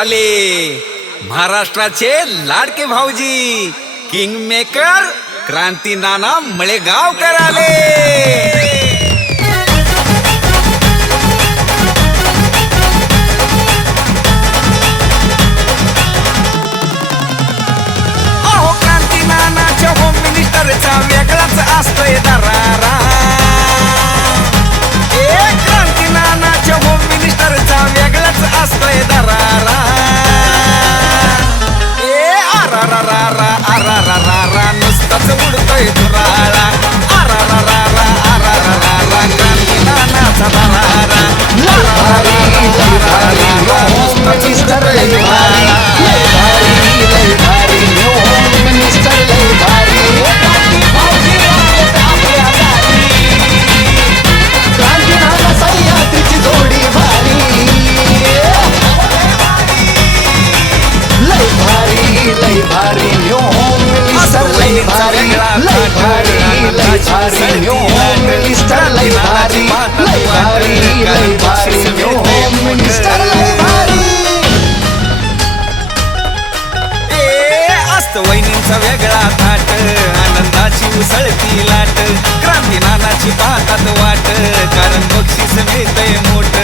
आले महाराष्ट्राचे लाडके भाऊजी किंग मेकर क्रांती नाना मळेगावकर आले. अहो क्रांती नानाच्या होम मिनिस्टरचा वेगळाच असतोय दरारा. क्रांती नानाच्या होम मिनिस्टरचा वेगळाच असतोय दरारा. आरा नुसताच उडतोय धुराळा. आरा क्रांती नानाचा दरारा. नुसताच उडतोय धुराळा. वहिनींचा वेगळा थाट आनंदाची उसळती लाट. क्रांती नानाची पाहतात वाट कारण बक्षीस मिळतंय मोठ.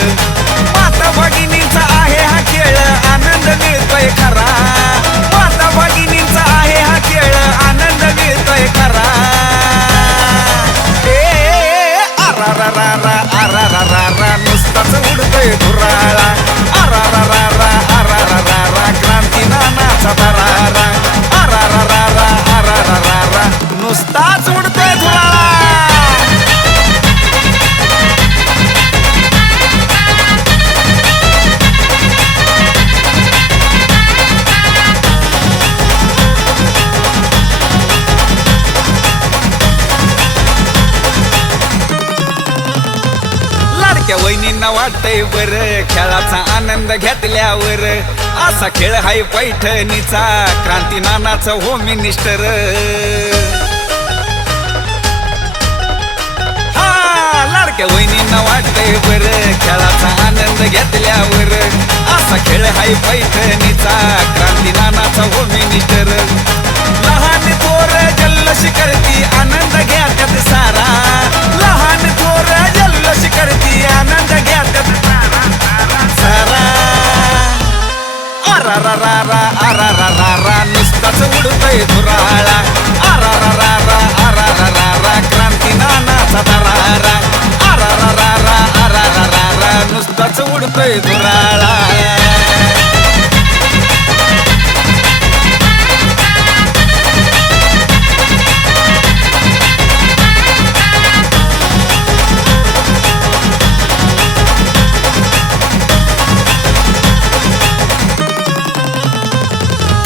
माता भगिनींचा आहे हा खेळ आनंद मिळतोय खरा. माता भगिनींचा आहे हा खेळ आनंद मिळतोय खरा. आरा नुसताच उडतोय धुराळा. आरा क्रांती नानाचा दरारा. नुसताच उडतोय धुराळा. लाडक्या वहिनींना वाटतंय बर खेळाचा आनंद घेतल्यावर. असा खेळ हाय पैठणीचा क्रांती नानाचा होम मिनिस्टर. लाडक्या वहिनींना वाटतंय बर खेळाचा आनंद घेतल्यावर. असा खेळ हाय पैठणीचा क्रांती नानाचा होम मिनिस्टर. लहान थोर जल्लोष करती आनंद घ्यात्यात सारा. लहान थोर जल्लोष करती आनंद घ्यात्यात सारा. आरा नुसताच उडतोय धुराळा. आरा क्रांती नानाचा दरारा. आरा नुसताच उडतोय धुराळा.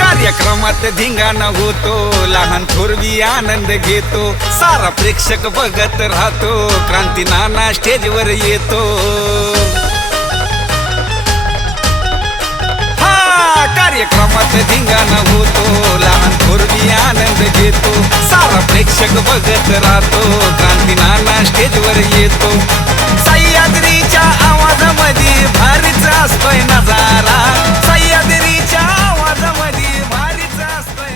कार्यक्रमात धिंगाणा होतो लहान थोरवी आनंद घेतो. सारा प्रेक्षक बघत राहतो क्रांती नाना स्टेजवर येतो. कार्यक्रमात धिंगाणा होतो लहान थोरवी आनंद घेतो. सारा प्रेक्षक बघत राहतो क्रांती नाना स्टेजवर येतो. सह्याद्रीच्या आवाजामध्ये भारीच असतोय नजारा. सह्याद्रीच्या आवाजामध्ये भारीच असतोय.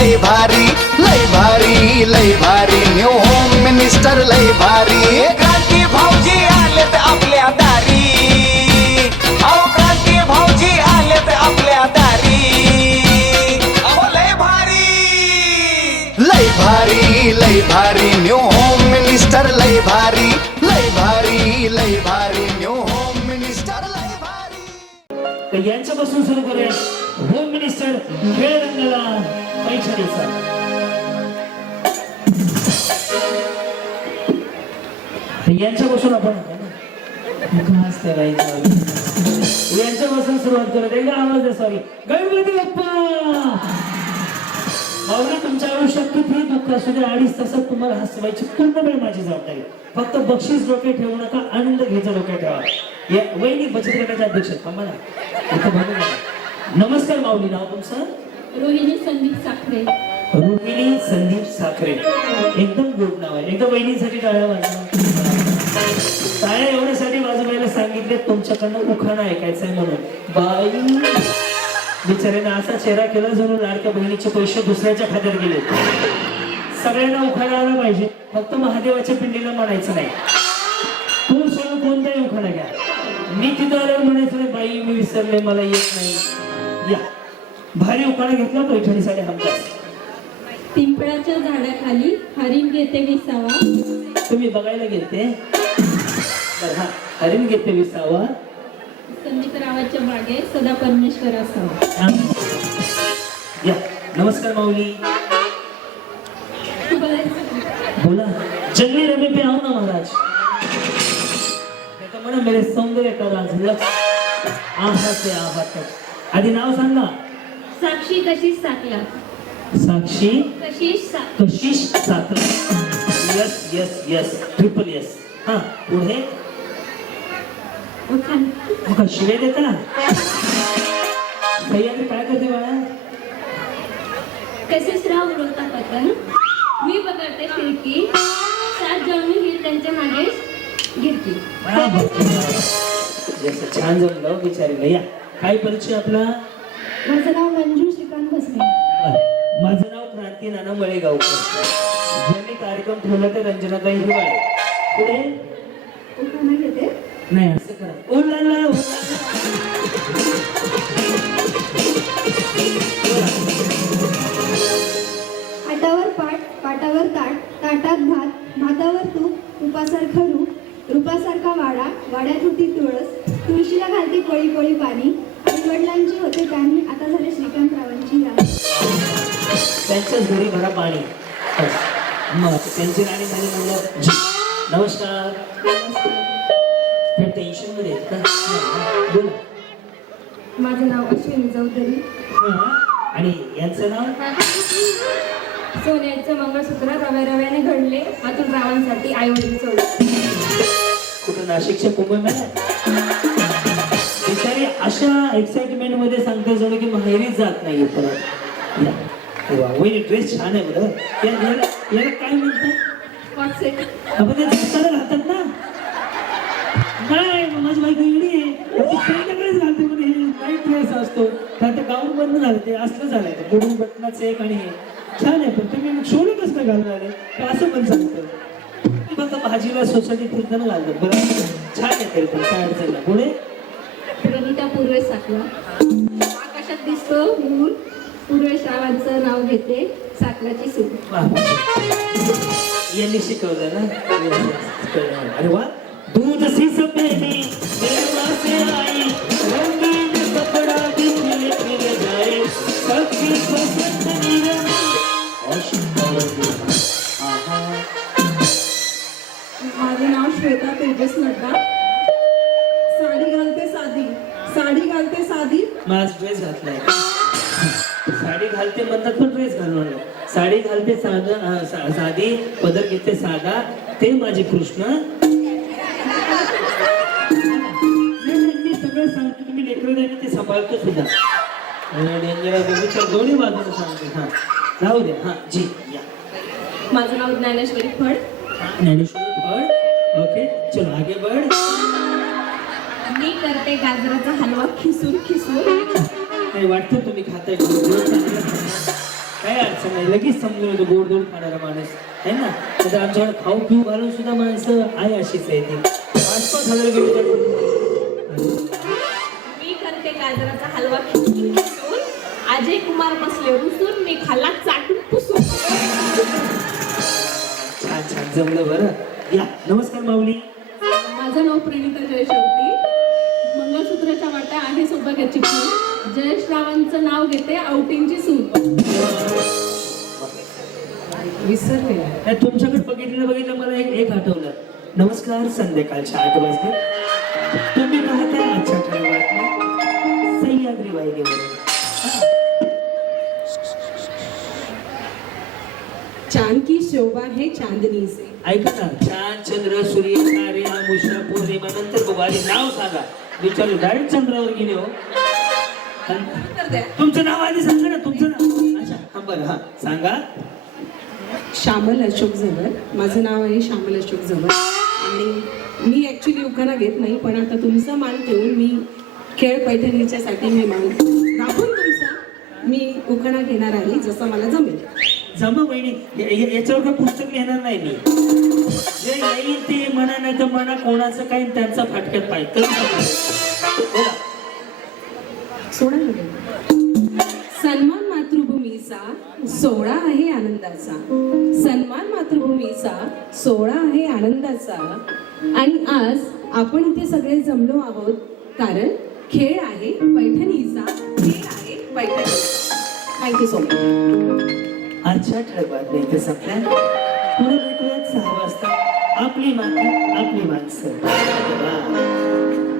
लय भारी लय भारी लय भारी न्यू होम मिनिस्टर लय भारी क्रांती भाऊजी आलेत आपल्या दारी, अहो क्रांती भाऊजी आलेत आपल्या दारी, अहो लय भारी लय भारी न्यू होम मिनिस्टर लय भारी लय भारी लय भारी न्यू होम मिनिस्टर लय भारी. तर यांच्यापासून सुरू करूया. होम मिनिस्टर खेळ रंगाला पैठणीचा. यांच्यापासून आपण यांच्यापासून सुरुवात करत एकदा आवाज आहे. सॉरी गणपती बाप्पा. भावना तुमच्या आयुष्यात किती दुःख असू दे 2.5 तासात तुम्हाला हसवायची पूर्ण वेळ माझी जबाबदारी. फक्त बक्षीस डोक्यात ठेवू नका, आनंद घ्यायचा डोक्यात ठेवा. या वैनी बचत गटाच्या अध्यक्ष आम्हाला इथं बघू नका. नमस्कार माऊली. नाव तुमचं? रोहिणी संदीप साखरे. रोहिणी संदीप साखरे. एकदम गोड नाव आहे. एकदा वहिनीसाठी टाळ्या वाजवा. टाळ्या एवढ्यासाठी वाजवायला सांगितले तुमच्याकडनं उखाणा ऐकायचा आहे म्हणून. बाई बिचाऱ्याने असा चेहरा केला जणू लाडक्या बहिणीचे पैसे दुसऱ्याच्या खात्यात गेले. सगळ्यांना उखाणा आला पाहिजे, फक्त महादेवाच्या पिंडीला म्हणायचं नाही. तू सोडून कोणताही उखाणा घ्या. मी तिथं आल्यावर म्हणायचं नाही बाई मी विसरले मला येत नाही. या भारी उखाणा घेतला पैठणीसाठी हमखास. पिंपळाच्या झाडाखाली हरिण घेते विसावा. तुम्ही बघायला गेलते? हा हरिण घेते विसावा. संगीतरावाच्या मागे सदा परमेश्वर असावा. या नमस्कार माऊली. बोला. जंगली रमी पे आओ ना महाराज. म्हणा मेरे सौंदर्य का राज लक्ष आहा से आहा तक. आधी नाव सांगा. साक्षी कशीच साकला. साक्षी कशीच साखर. Yes yes yes triple yes. हा पुढे मग शिवे देता. सह्याद्री काय करते बाळा? कसेच राव उडवता पतंग. मी पकडते खिडकी. 7 जाऊन ही त्यांच्या मागे गिरकी. छान जमलं बिचारीला. या काय परिचय आपला? माझं नाव मंजू श्रीकांत भसने. माझं नाव क्रांती नाना मळेगावकर. ज्यांनी कार्यक्रम ठेवला ते रंजनाताई हिवाळे. पुढे उखाणा घेते. नाही असं करा. ओलाला हातावर पाट पाटावर ताट ताटात भात भातावर तूप तुपासारखं रूप रूपासारखा वाडा वाड्यात होती तुळस तुळशीला घालते पळी पळी पाणी. आई वडिलांची होते त्यांनी आता झाले श्रीकांतरावांची राणी. त्यांच्याच घरी भरा पाणी. मग त्यांची राणी झाली म्हणलं. नमस्कार. टेन्शन मध्ये आहेत का? बोला. माझं नाव अश्विनी चौधरी. आणि यांचं नाव? सोन्याचं मंगळसूत्र रव्याने घडले आतून रावांसाठी आई वडील सोडले. कुठं नाशिकच्या कुंभमेळ्यात बिचारी अशा एक्साइटमेंट मध्ये सांगते जणू की माहेरीच जात नाहीये परत. वहिनी ड्रेस छान आहे बरं. याला काय म्हणतात? आपण ते दिसताना घालतात ना. नाही माझी बायको येडी आहे. त्यांच्याकडेच घालते म्हणजे वाईट ड्रेस असतो त्यात गाऊन बंद घालते. असलं झालंय बुडून बटनाचं एक आणि हे छान आहे. पण तुम्ही मग सोडून कसं काय घालणार आहे असं पण सांगतं. फक्त भाजीला सोसायटी फिरताना घालतात. बरं छान आहे तरी पण काय अडचण नाही. पुढे प्रणिता पूर्वेश साकला. आकाशात दिसतो मूल पूर्वेश रावांचं नाव घेते साकलाची सूट. यांनी शिकवलं ना. अरे वा. दूध सी सफेदी देवा से आई रंगीन कपड़ा बिखरे फिर जाए सबकी पसंद निरंतर. माझं नाव श्वेता तेजस नड्डा. साडी घालते साधी. माझ ड्रेस घातलाय. साडी घालते म्हणतात पण ड्रेस घालणार. साडी घालते साधी पदर घेते साधा ते माझे कृष्ण. मी सगळं सांगतो तुम्ही लेकरं द्याने ते सांभाळतो सुद्धा. डेंजर दोन्ही बाजूला सांगते. हा राहू द्या. हा जी या. माझं नाव ज्ञानेश्वरी फड. ज्ञानेश्वरी फड. ओके चलो आगे बढ़. मी करते गाजराचा हलवा खिसून नाही वाटतं तुम्ही खाताय काय अर्थ अडचण नाही, लगेच समजून येतो गोड गोड खाणारा माणूस आहे ना. तर आमच्याकडे खाऊ पिऊ घालून सुद्धा माणसं आहे अशीच आहे ती. 5,000 गेली तर मी करते गाजराचा हलवा खिसून अजय कुमार बसले रुसून मी खाल्ला चाटून पुसून. छान छान जमलं बरं. या नमस्कार माऊली. माझं नाव प्रणिता जयशेवटी. मंगळसूत्राच्या वाट्या आहे सौभाग्याची फूल. जयश्रावांचं नाव घेते औटींची सून. विसरले नाही, तुमच्याकडे बघितलं मला एक आठवलं. नमस्कार संध्याकाळच्या 8 वाजले. तुम्ही पाहताय आजच्या ठळक सह्याद्री वाहिनीवर. चांद की शोभा है चांदनी से. ऐका ना, चांद चंद्र सूर्य तारे आमुषा पौर्णिमा नंतर बघू आधी नाव सांगा. विचारलं डायरेक्ट चंद्रावर गेले हो. तुमचं नाव आधी सांगा ना, तुमचं नाव. अच्छा हा बरं, हा सांगा. श्यामल अशोक झवर. माझं नाव आहे श्यामल अशोक झवर आणि मी ॲक्च्युली उखाणा घेत नाही, पण आता तुमचा मान ठेवून मी खेळ पैठणीच्यासाठी मी मान राखून तुमचा मी उखाणा घेणार आहे जसं मला जमेल. जमा बहिणी याच्यावर काय पुस्तक लिहिणार नाही मी. जे येईल ते म्हणा, नाही तर म्हणा कोणाचं काही त्यांचा फाटक्यात पाहिजे. बोला. सोडा सन्मान मातृभूमीचा सोहळा आहे आनंदाचा. सन्मान मातृभूमीचा सोहळा आहे आनंदाचा. आणि आज आपण इथे सगळे जमलो आहोत कारण खेळ आहे पैठणीचा. खेळ आहे पैठणीचा. Thank you so much. आजच्या ठळक इथे संपल्या. पुढे भेटूयात 6 वाजता. आपली माती आपली माणसं.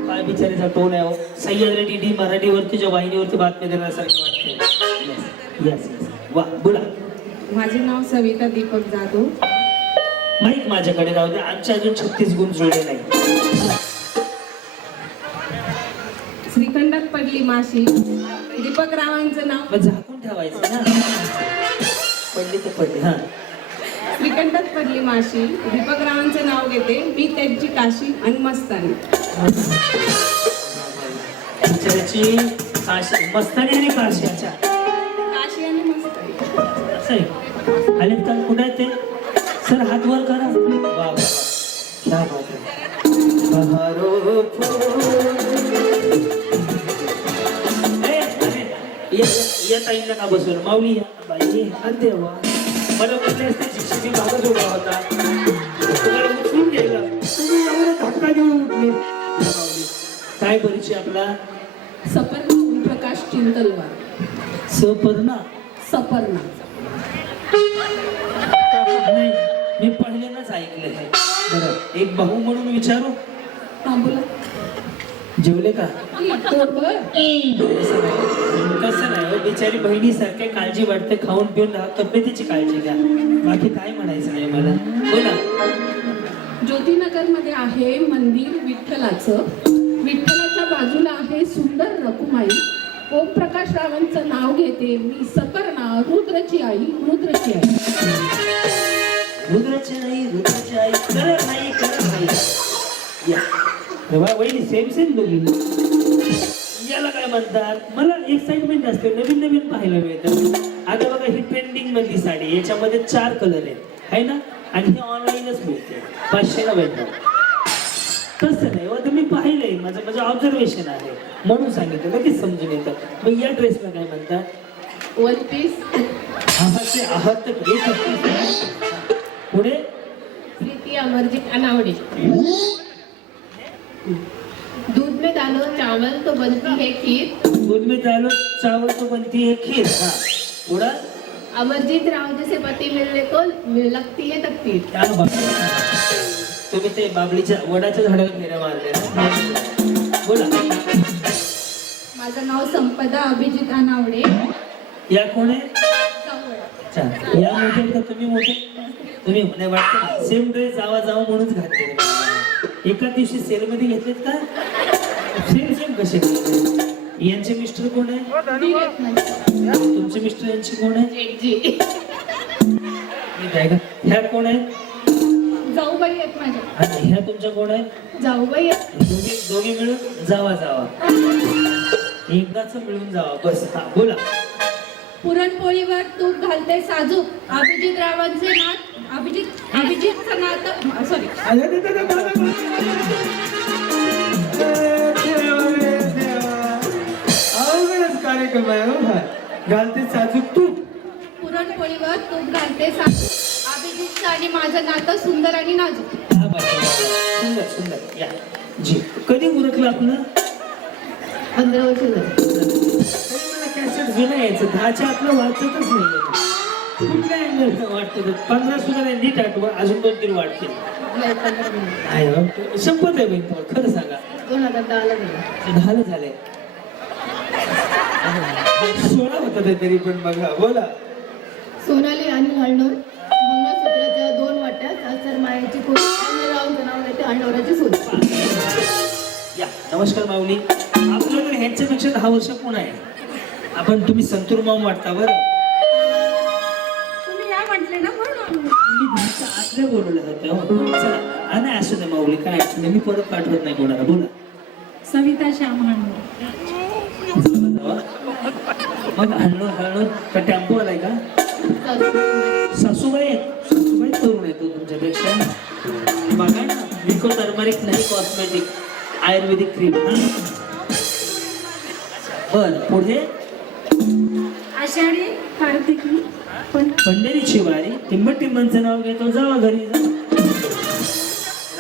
काय बिचारीचा टोन आहे हो. सह्याद्री DD मराठीवरती वाहिनीवरती बातम्या देण्यासारखं वाटतं. यस वा बोला. माझे नाव सविता दीपक जाधव. माईक माझ्याकडे राहू द्या. आमचे अजून 36 गुण जुळले नाही. श्रीखंडात पडली माशी. दीपक रावांचं नाव. मग झाकून ठेवायचं ना. पडली तर पडली. हा श्रीखंडात पडली माशी. दीपक रावांचं नाव घेते मी त्यांची काशी आणि मस्तानी. बिचाऱ्याची काशी मस्तानी आणि काशीच्या काशी आणि मस्तानी. असं आहे. आले का कुठे आहेत ते सर? हात वर करा. वा वा क्या बात आहे. बहारो फूल. या ताईंना का बसवलं? माऊली या बाई. अरे वा, मला म्हटले असते शिक्षकी मागच उभा होता. तुम्हाला उचलून गेला. तुम्ही एवढा धक्का देऊन उठले. माऊली काय परिचय आपला? सपर्णा ओमप्रकाश चिंतलवार. सपर्णा. सपर्णा. नाही, मी पहिल्यांदाच ऐकलं आहे. बरं, एक भाऊ म्हणून विचारू? हा बोला. जेवले का? बरोबर. कसं नाही हो, बिचारी बहिणीसारखे काळजी वाटते. खाऊन पिऊन राहा, तब्येतीची काळजी घ्या. बाकी काय म्हणायचं नाही मला. बोला. ज्योतिनगर मध्ये आहे मंदिर विठ्ठलाचं. विठ्ठलाच्या बाजूला आहे सुंदर रकुमाई. ओमप्रकाश रावांचं नाव घेते मी सपर्णा. रुद्रची आई. रुद्रची आई. रुद्राची आई, रुद्राची आई. करत नाही, करत नाही. या तेव्हा वहिनी सेम दोघी. याला काय म्हणतात? मला एक्साइटमेंट असते. नवीन नवीन पाहायला मिळतं. आता बघा ही ट्रेंडिंग मधली साडी. याच्यामध्ये 4 कलर आहेत है ना. आणि हे ऑनलाईनच मिळते 500 भेटतात. तसं नाही आता मी पाहिलंय. माझं ऑब्झर्वेशन आहे म्हणून सांगितलं. लगेच समजून येतं. मग या ड्रेसला काय म्हणतात? One piece. आहात तर घेत. पुढे प्रीती अमरजीत अनावडे. दूध में डालो चावल तो बनती है खीर. दूध में डालो चावल तो बनती है खीर. हा पुढे अमरजीत राव जैसे पति मिलने को लगती है तकदीर. क्या बात. तुम्ही ते बाबळीच्या वडाच्या झाडाला फेऱ्या मारले ना. बोला. माझं नाव संपदा अभिजित अनावडे. या कोण आहे? चव्हाण. अच्छा, या मोठे का तुम्ही मोठे? तुम्ही नाही वाटतं सेम ड्रेस जावा म्हणूनच घातले. एका दिवशी सेलमध्ये घेतलेत का? सेम कसे घेतले? यांचे मिस्टर कोण आहे? तुमचे मिस्टर यांची कोण आहे? जेठजी. ठीक आहे का? ह्या कोण आहे? जाऊबाई आहेत माझ्या. आणि ह्या तुमच्या कोण आहे? जाऊबाई आहेत. दोघी मिळून जावा. एकदाच मिळून जावा बस. हा बोला. पुरणपोळीवर तूप घालते साजूक. अभिजित रावांचे नात अभिजितचं नातं सॉरी अवघडच कार्यक्रम आहे हो हा. घालते साजूक तूप. पुरणपोळीवर तूप घालते साजूक. अभिजितचं आणि माझं नातं सुंदर आणि नाजूक. हा, बरं, बरं. सुंदर सुंदर या जी. कधी उरकलं आपलं? 15 वर्ष झाली. तरी मला कॅसेट जुनं यायचं 10च्या आपलं वाचतच नाही. कुठल्या अँगल वाटतं 15 सुद्धा नाही. नीट आठवा अजून 2-3 वाटतील. आहे हो. शपथ आहे बहीण तुम्हाला खरं सांगा. 10 झाले. 16 होतं ते तरी पण बघा. बोला. सोनाली आणि हळणोर मंगळसूत्राच्या 2 वाट्या सासर मायाची राहून नाव येते हळणोराची सोन. या नमस्कार माऊली. आपल्याकडे ह्यांच्यापेक्षा 10 वर्ष कोण आहे? आपण तुम्ही संतूर माम वाटता बरं. तुम्ही या म्हटले ना म्हणून. मी 10च्या आतल्या बोलवलं होतं. चला आणि असू दे माऊली काय अडचण नाही. मी परत पाठवत नाही कोणाला. बोला. सविता श्याम हळणोर. मग हळणं का टेम्पो आलाय का? सासूबाई सासूबाई तरुण आहे तो तुमच्यापेक्षा. बघा ना विको टर्मरिक नाही कॉस्मेटिक आयुर्वेदिक क्रीम. बर पुढे. आषाढी कार्तिकी पंढरीची वारी. टिंबटिंबांचं नाव घेतो. जावा घरी जा.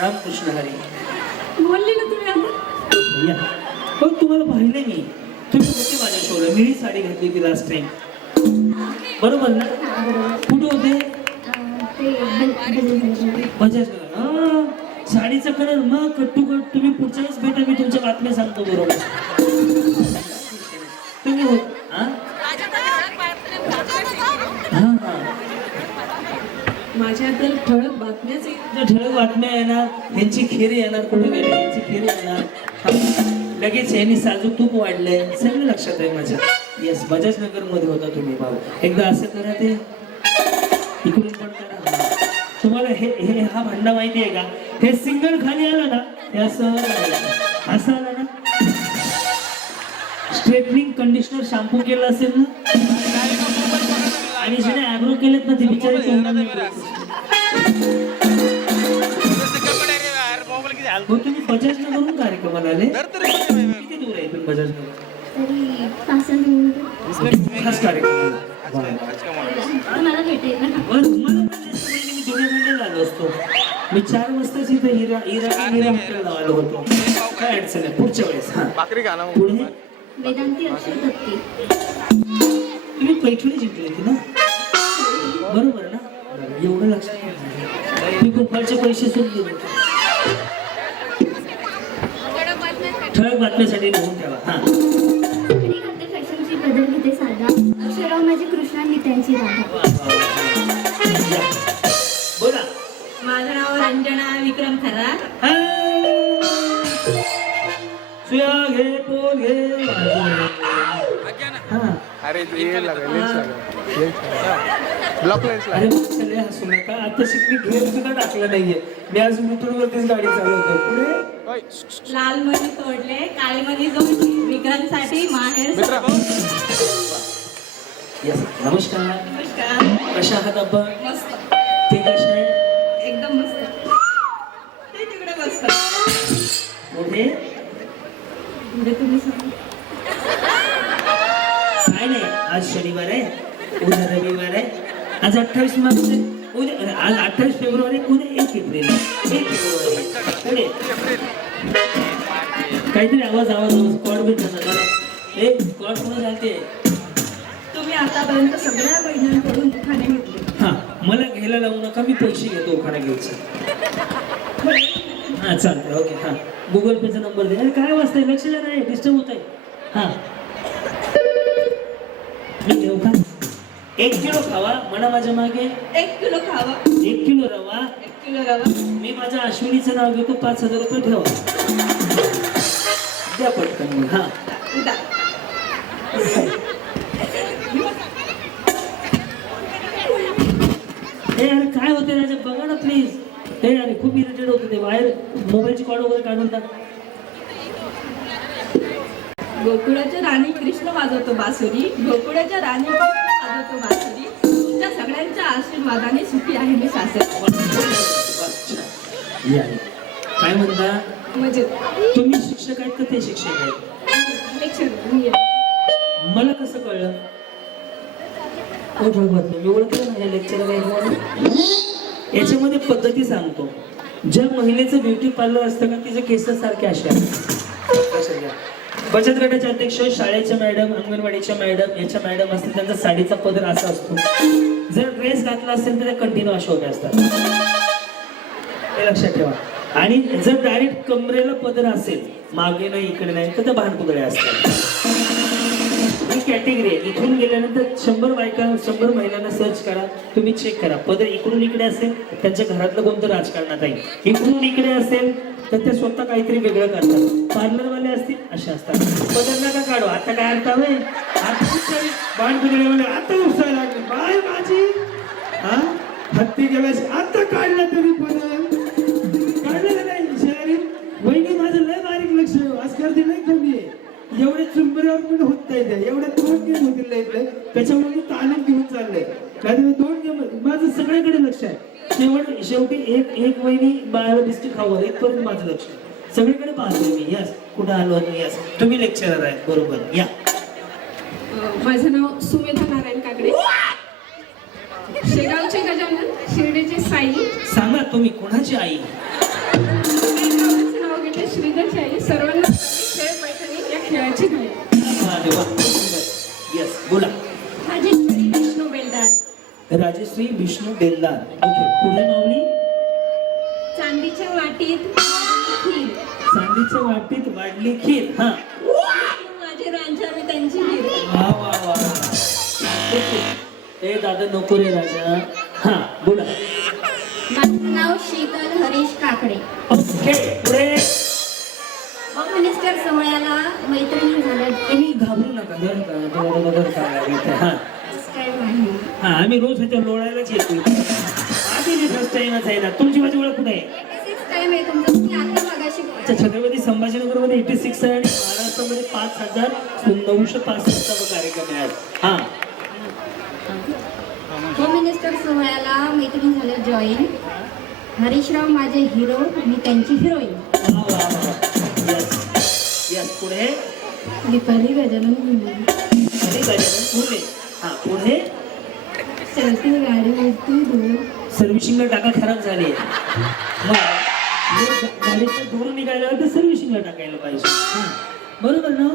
रामकृष्ण हरी. बोलले ना तुम्ही आता. या हो तुम्हाला पाहिले मी. तुम्ही होते माझ्या शोला. मी साडी घातली होती लास्ट टाइम. बरोबर ना? कुठे होते? बजाज कलर. हा साडीचा कलर मग कट टू कट. तुम्ही पुढच्या वेळेस भेटा मी तुमच्या बातम्या सांगतो बरोबर. तुम्ही होत हा हा माझ्या तर ठळक बातम्याच ज्या ठळक बातम्या येणार. ह्यांची खीर येणार. कुठे गेले ह्यांची खीर येणार. लगेच यांनी साजूक तूप वाढलंय. सगळं लक्षात आहे माझ्या. येस बजाज नगर मध्ये होता तुम्ही भाऊ. एकदा असं करा ते इकडून पण करा. तुम्हाला हे हे हा भांडा माहिती आहे का? हे सिंगल खाली आलं ना हे असं असं आलं ना. स्ट्रेटनिंग कंडिशनर शॅम्पू केलं असेल ना आणि ज्याने ॲब्रो केलेत ना ते बिचारे तोंडाने हो. तुम्ही बजाज नगरून कार्यक्रमाला आले. किती दूर आहे इथून बजाज नगर? तरी 5-6 मिनिटं. खास कार्यक्रम. मला भेटेल ना. मला मी जुन्या भांड्याला आलो असतो. मी 4 वाजताच इथे हिरा हॉटेलला आलो होतो. काय अडचण आहे पुढच्या वेळेस. हा पुढे. वेदांती अक्षर दत्ते. तुम्ही पैठणी जिंकली होती ना बरोबर ना? एवढं लक्षात नाही. मी गोपाळचे पैसे सुद्धा दिले. ठळक बातम्यासाठी लिहून ठेवा. हा फॅशनची बदल घेते साधा. अक्षरराव माझी कृष्णा नित्यांची राधा. या. बोला. माझं नाव रंजना विक्रम खरा. सुया घे पोल घे. हा अरे ये लगा लेंस लगा ब्लॉक लेंस अरे चले हसू नका. आता शिकली घेर सुद्धा टाकलं नाहीये. मी आज मुठूरवरतीच गाडी चालवतो. पुढे. लाल मणी तोडले काळे मणी जोडले विक्रांतसाठी माहेर. येस नमस्कार. नमस्कार. कशा आहात आपण? मस्त. ते कशा आहे? एकदम मस्त. ते तिकडे मस्त. पुढे. पुढे तुम्ही सांगा. काय नाही आज शनिवार आहे. उद्या रविवार आहे. आज 28 मार्च आहे. उद्या आज 28 फेब्रुवारी. उद्या 1 एप्रिल. 1 फेब्रुवारी. पुढे. काहीतरी आवाज स्कॉड भेट झाला. एक स्कॉड पुढे जाते. तुम्ही आतापर्यंत सगळ्या बहिणांकडून उखाणे घेतले. हा मला घ्यायला लावू नका. मी पैसे घेतो उखाणा घ्यायचं. हा चालतंय. ओके. हा गुगल पेचा नंबर दे. अरे काय वाजतंय लक्ष द्या नाही डिस्टर्ब होत आहे. हा मी घेऊ का? 1 किलो खावा म्हणा माझ्या मागे. 1 किलो खावा. 1 किलो रवा. 1 किलो रवा. मी माझ्या अश्विनीचं नाव घेतो. 5,000 रुपये ठेवा. द्या पटकन मग. हा उदा. हे अरे काय होते राजा बघा ना प्लीज. हे अरे खूप इरिटेट होते ते. बाहेर मोबाईलची कॉल वगैरे काढून टाक. गोकुळाच्या राणी कृष्ण वाजवतो बासुरी. गोकुळाच्या राणी करतो वासुदी. तुमच्या सगळ्यांच्या आशीर्वादाने सुखी आहे मी शासन. या. काय म्हणता म्हणजे तुम्ही शिक्षक आहेत का ते शिक्षक आहेत? लेक्चर मी आहे. मला कसं कळलं? मी ओळखलं ना या लेक्चर. याच्यामध्ये पद्धती सांगतो. ज्या महिलेचं ब्युटी पार्लर असतं का तिचे केस सारखे असे असतात. बचत गटाचे अध्यक्ष, शाळेच्या मॅडम, अंगणवाडीच्या मॅडम, याच्या मॅडम असतील त्यांचा साडीचा पदर असा असतो. जर ड्रेस घातला असेल तर ते कंटिन्यू अशा उभ्या असतात. हे लक्षात ठेवा. आणि जर डायरेक्ट कमरेला पदर असेल, मागे नाही इकडे नाही, तर त्या भानपुतळ्या असतात. ही कॅटेगरी आहे. इथून गेल्यानंतर 100 बायका, 100 महिलांना सर्च करा, तुम्ही चेक करा. पदर इकडून इकडे असेल त्यांच्या घरातलं कोणतं राजकारणात आहे, इकडून इकडे असेल तर ते स्वतः काहीतरी वेगळं करतात. पार्लरवाले असतील असे असतात. पदर नका काढू. आता काय अर्थ आहे? बाणपुतळेवाले आता उसायला लागले. बाय माझी हा हत्ती गेल्यास आता काढला तरी पदर काढलं नाही. शहरी वहिनी माझं लय बारीक लक्ष आहे. आज गर्दी नाही कमी आहे. एवढे चुंबऱ्यावर पण होत नाही. एवढ्या 2 गेम होतील इकडे, त्याच्यामुळे मी तालीम घेऊन चाललंय. कारण 2 गेम माझं सगळ्याकडे लक्ष आहे. शेवटी एक वहिनी बाळाला बिस्किट खाऊ घाल इथपर्यंत माझं लक्ष आहे. सगळीकडे पाहतोय मी. यस कुठं आलो होतो. यस तुम्ही लेक्चरर आहे बरोबर. या. माझं नाव सुमेधा नारायण काकडे. शेगावचे गजानन, शिर्डीचे साई. सांगा तुम्ही कोणाची आई? गावाचं नाव घेते श्रीधरची आई. सर्वांना खेळ पैठणी या खेळाची घाई. यस बोला. राजेश्वरी विष्णू बेलदार. राजश्री विष्णू बेलदार. ओके पुढे माऊली. चांदीच्या वाटीत खीर. चांदीच्या वाटीत वाढली खीर. हा माझे रांझा मी त्यांची खीर. वा वा वा. ए दादा नको रे राजा. हा बोला. माझं नाव शीतल हरीश काकडे. ओके पुढे. होम मिनिस्टर सोहळ्याला मैत्रिणी झाल्या. तुम्ही घाबरू नका. हा हा आम्ही रोज ह्याच्या लोळायलाच येतो. आधी फर्स्ट टाइमच आहे ना. तुमची माझी ओळख कुठे आहे? 86 टाइम आहे तुमचं. तुम्ही आता मागाशी बोलला. अच्छा छत्रपती संभाजीनगरमध्ये 86 आहे आणि महाराष्ट्रामध्ये 5965 कार्यक्रम आहेत. हा होम मिनिस्टर सोहळ्याला मैत्रिणी झाल्या जॉईन. हरीशराव माझे हिरो, मी त्यांची हिरोईन. वा वा वा. यस यस पुढे. दीपाली गजानन गुंडे. आणि गजानन पुढे. हा पुढे. चलती गाडीवरती धूळ. सर्व्हिसिंगला टाका खराब झाली. गाडीचं धूर निघायला तर सर्व्हिसिंगला टाकायला पाहिजे. हा बरोबर ना.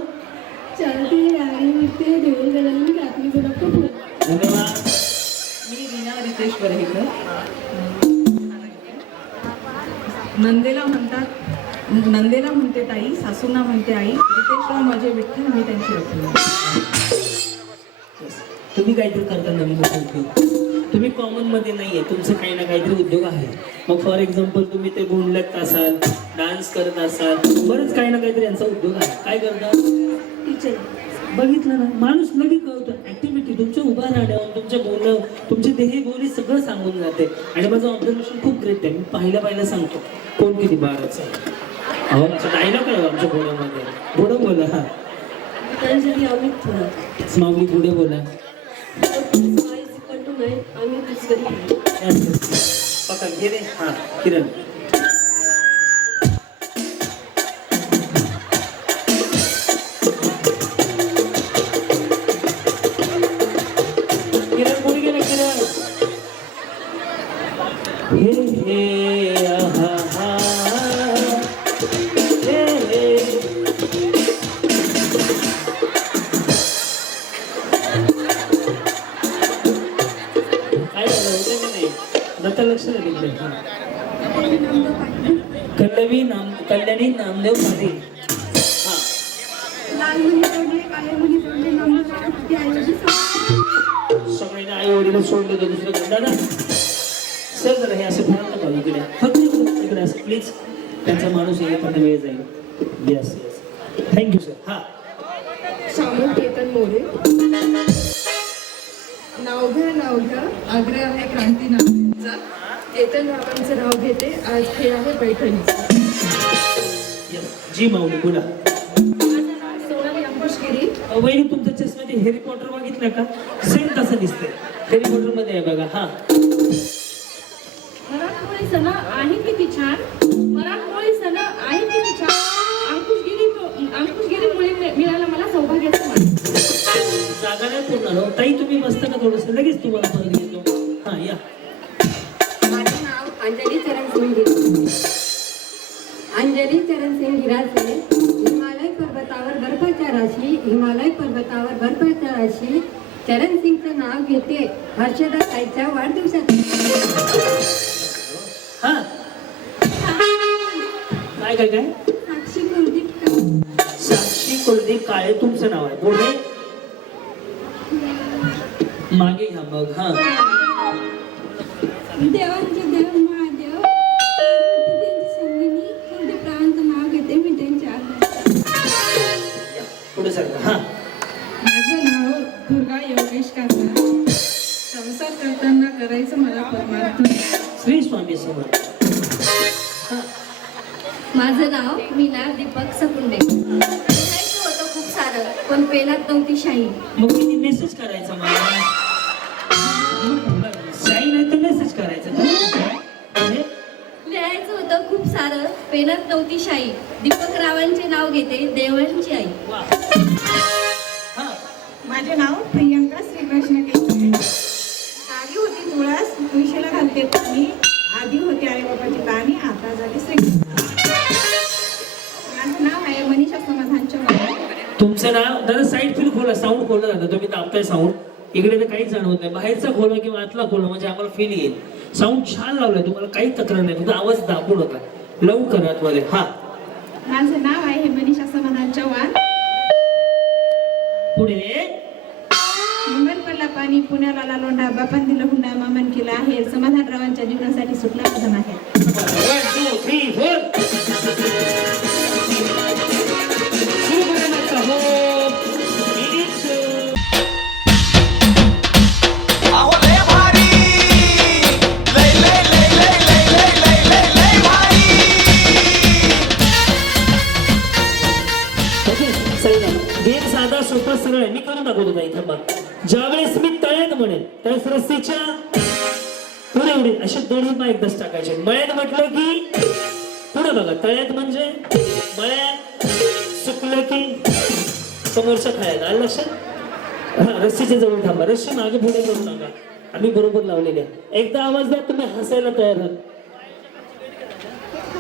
चलती गाडीवरती धूळ गजानन काकडी गुलाब फुल. धन्यवाद. मी रीना रितेश बरहेकर. नंदेला म्हणते ताई, सासूंना म्हणते आई. रितेशराव माझे विठ्ठल, मी त्यांची रखुमाई. तुम्ही काहीतरी करता नवीन उद्योग. तुम्ही कॉमन मध्ये नाहीये. तुमचं काही ना काहीतरी उद्योग आहे. मग फॉर एक्झाम्पल तुम्ही ते बोंडलत असाल, डान्स करत असाल, बरंच काही ना काहीतरी यांचा उद्योग आहे. काय करता? टीचर. बघितलं ना माणूस लगेच कळतो. ऍक्टिव्हिटी तुमच्या उभा राहण्यावर, तुमच्या बोलणं, तुमचे देही बोली सगळं सांगून जाते. आणि माझं ऑब्झर्वेशन खूप ग्रेट आहे. मी पाहिलं सांगतो कोण किती बाराचं आहे. अहो आमचा डायलॉग आहे आमच्या बोलण्यामध्ये. पुढे बोला. हा त्यांच्यासाठी आम्ही थोडं माऊली पुढे बोला. आम्ही दुसरी पकड घे रे. हा किरण. किरण पुढे गेला. किरण हे हे आहा हा हे हे. काय झालं होतं की नाही? दत्ता लक्ष द्या तिकडे. हा कल्याणी नामदेव पाटील. हा लाल मुली सोडले, काळे मुली सोडले, नंबर किती ऐवजी सगळ्यांनी आई वडील सोडलं तर दुसरं दादा सर जरा हे असं म्हणाल का इकडे फक्त इकडे असं प्लीज. त्यांचा माणूस येईपर्यंत वेळ जाईल. Yes yes thank you sir. हा शामू केतन मोरे. नाव घ्या आग्रह आहे क्रांती नावांचा. केतन बाबांचं नाव घेते. आज हे आहे पैठणीचं. जी माऊली बोला. सोनाली अंकुश गिरी. वहिनी तुमच्या चष्म्यात हॅरी पॉटर बघितलं का सेम तसं दिसतंय हॅरी पॉटर मध्ये आहे बघा हा मराठमोळी सण आहे किती छान मराठमोळी सण आहे किती छान अंकुशगिरीमुळे मिळालं मला सौभाग्याचं मान जागा नाही पूर्ण हो ताई तुम्ही बसता का थोडस लगेच तुम्हाला परत घेतो हा या माझे नाव अंजली चरण सिंग गिरासे अंजली चरण सिंग गिरासे हिमालय पर्वतावर बर्फाच्या राशी चरण सिंगचं नाव घेते हर्षदा ताईच्या वाढदिवसात हा काय काय काय साक्षी कुलदीप साक्षी कुलदीप काळे तुमचं नाव आहे पुढे मागे घ्या मग हा देवांचे देव महादेव पार्वती संगिनी कुलदीपरावांचं नाव घेते मी त्यांच्या पुढे सरका हा माझं नाव दुर्गा योगेश काका संसार करताना करायचं मला परमार्थ श्री स्वामी समर्थ हा माझं नाव मीना दीपक सकुंडे लिहायचं होतं खूप सारं पण पेनात नव्हती शाई मग मी मेसेज करायचा मला शाही नाही तर मेसेज करायचा म्हणजे लिहायचं होतं खूप सारं पेनात नव्हती शाई दीपक रावांचे नाव घेते देवांची आई वा हा माझे नाव प्रियंका श्रीकृष्ण केसरे आधी होती तुळस तुळशीला घालते पाणी आधी होती आई बाबाची गाणी आता झाली श्री माझं नाव आहे मनीषा समाधान चव्हाण तुमचं नाव दादा साईड फील खोला साऊंड खोला जातं तुम्ही दाबताय साऊंड इकडे तर काहीच जाणवत नाही बाहेरचा खोला किंवा आतला खोला म्हणजे आम्हाला फील येईल साऊंड छान लावलाय तुम्हाला काही तक्रार नाही फक्त आवाज दाबू नका लवकर आतमध्ये हा माझं नाव आहे मनीषा समाधान चव्हाण पुढे मुंबईत पडला पाणी पुण्याला आला लोंढा बापान दिलं हुंडा मामन केला आहे समाधानरावांच्या जीवनासाठी सुटला प्रधान आहे 1 2 3 4 सुरू करायचा हो मिनिट अहो लय भारी लय लय लय लय लय लय लय लय लय भारी ओके सही गेम साधा सोपा सरळ आहे मी करून दाखवतो ताई थांबा ज्यावेळेस मी तळ्यात म्हणेन त्यावेळेस रस्सीच्या पुढे उडे असे दोन्ही पाय एकदाच टाकायचे मळ्यात म्हटलं की पुढे बघा तळ्यात म्हणजे मळ्यात सुकलं की समोरच्या खायला आलं लक्षात हा रस्सीच्या जवळ थांबा रस्सी मागे पुढे करू नका आम्ही बरोबर लावलेल्या एकदा आवाज द्या तुम्ही हसायला तयार आहात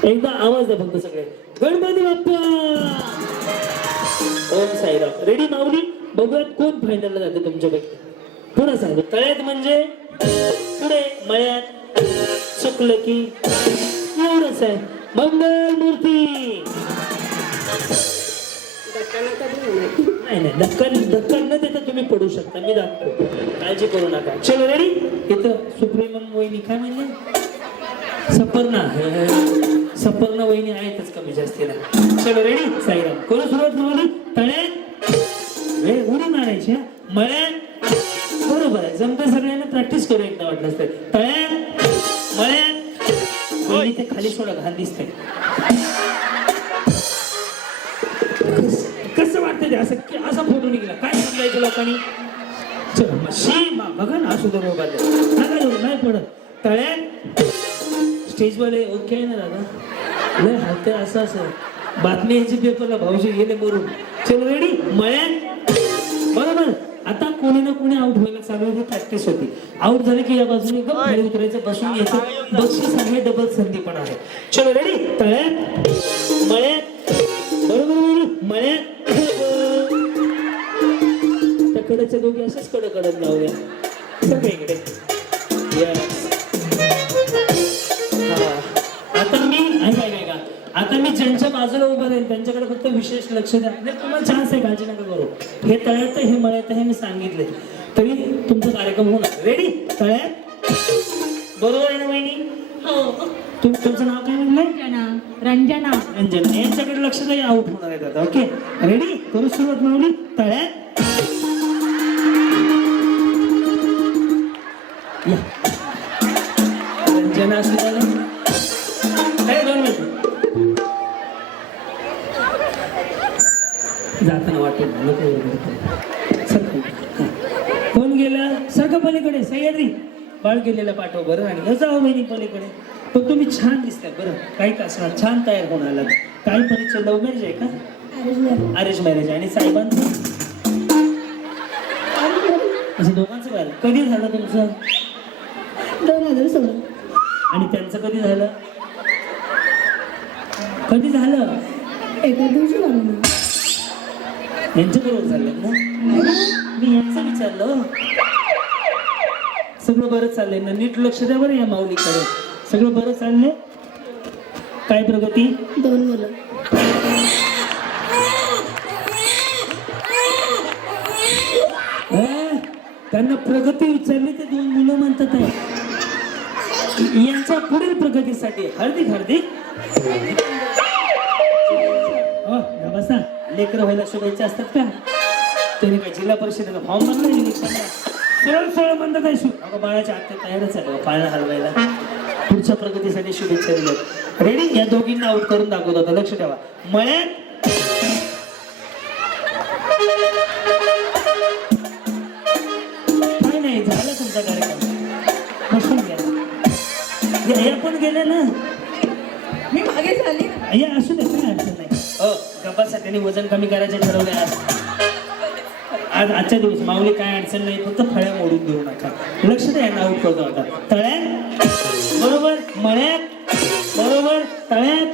एकदा आवाज द्या फक्त सगळे गणपती बाप्पा ओम साईराम रेडी माऊली बघूयात कोण फायनलला जाते तुमच्यापैकी पुढे सांगतो तळ्यात म्हणजे पुढे मळ्यात सुकलं की एवढंच आहे मंगल मूर्ती नाही नाही धक्का न देता तुम्ही पडू शकता मी दाखवतो काळजी करू नका चलो रेडी इथं सुप्रीमम वहिनी काय म्हणजे सपर्णा वहिनी आहेतच कमी जास्तीला चलो रेडी साईराम करू सुरुवात माऊली तळ्यात उडी मारायची मळ्यात बरोबर आहे जमतं सगळ्यांना प्रॅक्टिस करू एकदा वाटलं तर तळ्यात मळ्यात वहिनी ते खाली सोडा घाल दिसतंय कसं वाटतं ते असं असा फोटो निघाला काय समजायचं लोकांनी चला बघा ना असू दर नाही पडत तळ्यात स्टेजवाले ओके आहे ना दादा लय हालते असं बातमी यायची पेपरला भाऊजी गेले मरून चलो रेडी मळ्यात बरोबर आता कोणी ना कोणी आउट व्हायला चालू आहे प्रॅक्टिस होती आउट झाले की या बाजूने एकदम खाली उतरायचं बसून यायचं बक्षीस आहे डबल संधी पण आहे चलो रेडी तळ्यात मळ्यात बरोबर मळ्यात त्या कडेच्या दोघी अशाच कडकडत लावल्या सगळीकडे आता मी ऐका आता मी ज्यांच्या बाजूला उभं राहील त्यांच्याकडे फक्त विशेष लक्ष द्या नाही तुम्हाला चान्स आहे काळजी नका करू हे तळ्यात हे मळ्यात हे मी सांगितले तरी तुमचा कार्यक्रम होणार रेडी तळ्यात बरोबर आहे ना वहिनी हो तुमचं नाव काय म्हणलंय रंजना यांच्याकडे लक्ष द्या आउट होणार आहेत आता ओके रेडी करू सुरुवात माऊली तळ्यात या रंजना असं जाताना वाटेल नको सरकं. कोण गेलं सरकं पलीकडे सह्याद्री बाळ गेलेला पाठव बरं आणि जाऊ बहिणी पलीकडे. पण तुम्ही छान दिसतात बरं काही का असणार छान तयार होऊन आलात. काही परिचय लव्ह मॅरेज आहे का अरेंज मॅरेज आणि साहेबांचं असं दोघांचं बाहेर कधी झालं तुमचं 2016 आणि त्यांचं कधी झालं कधी झालं एका दिवशी झालं ना. यांच्या बरोबर झालं ना मी यांचं विचारलं. सगळं बरं चाललंय ना नीट लक्ष द्या बरं या माऊलीकडे. सगळं बरं चाललंय काय प्रगती 2 मुलं त्यांना प्रगती विचारली ते 2 मुलं म्हणतात आहे. यांच्या पुढील प्रगतीसाठी हार्दिक हार्दिक बसा. लेकरं व्हायला शुभेच्छा असतात का त्याने काय जिल्हा परिषदेला फॉर्म भरला इलेक्शनला सरळ म्हणतात आहे अगं बाळाच्या आत्या तयारच आहे पाळणा हलवायला. पुढच्या प्रगतीसाठी शुभेच्छा दिल्यात. रेडी या दोघींना आउट करून दाखवत होता लक्ष ठेवा. मळ्यात काय नाही झालं तुमचा कार्यक्रम बसून घ्या. या पण गेल्या ना मी मागे झाली ना. या असू दे काय अडचण नाही. गप्पासाठी त्यांनी वजन कमी करायचे ठरवले आज आजच्या दिवस माऊली काय अडचण नाही फक्त फळ्या मोडून देऊ नका. लक्ष द्या यांना आउट करतो आता. तळ्यात बरोबर मळ्यात बरोबर तळ्यात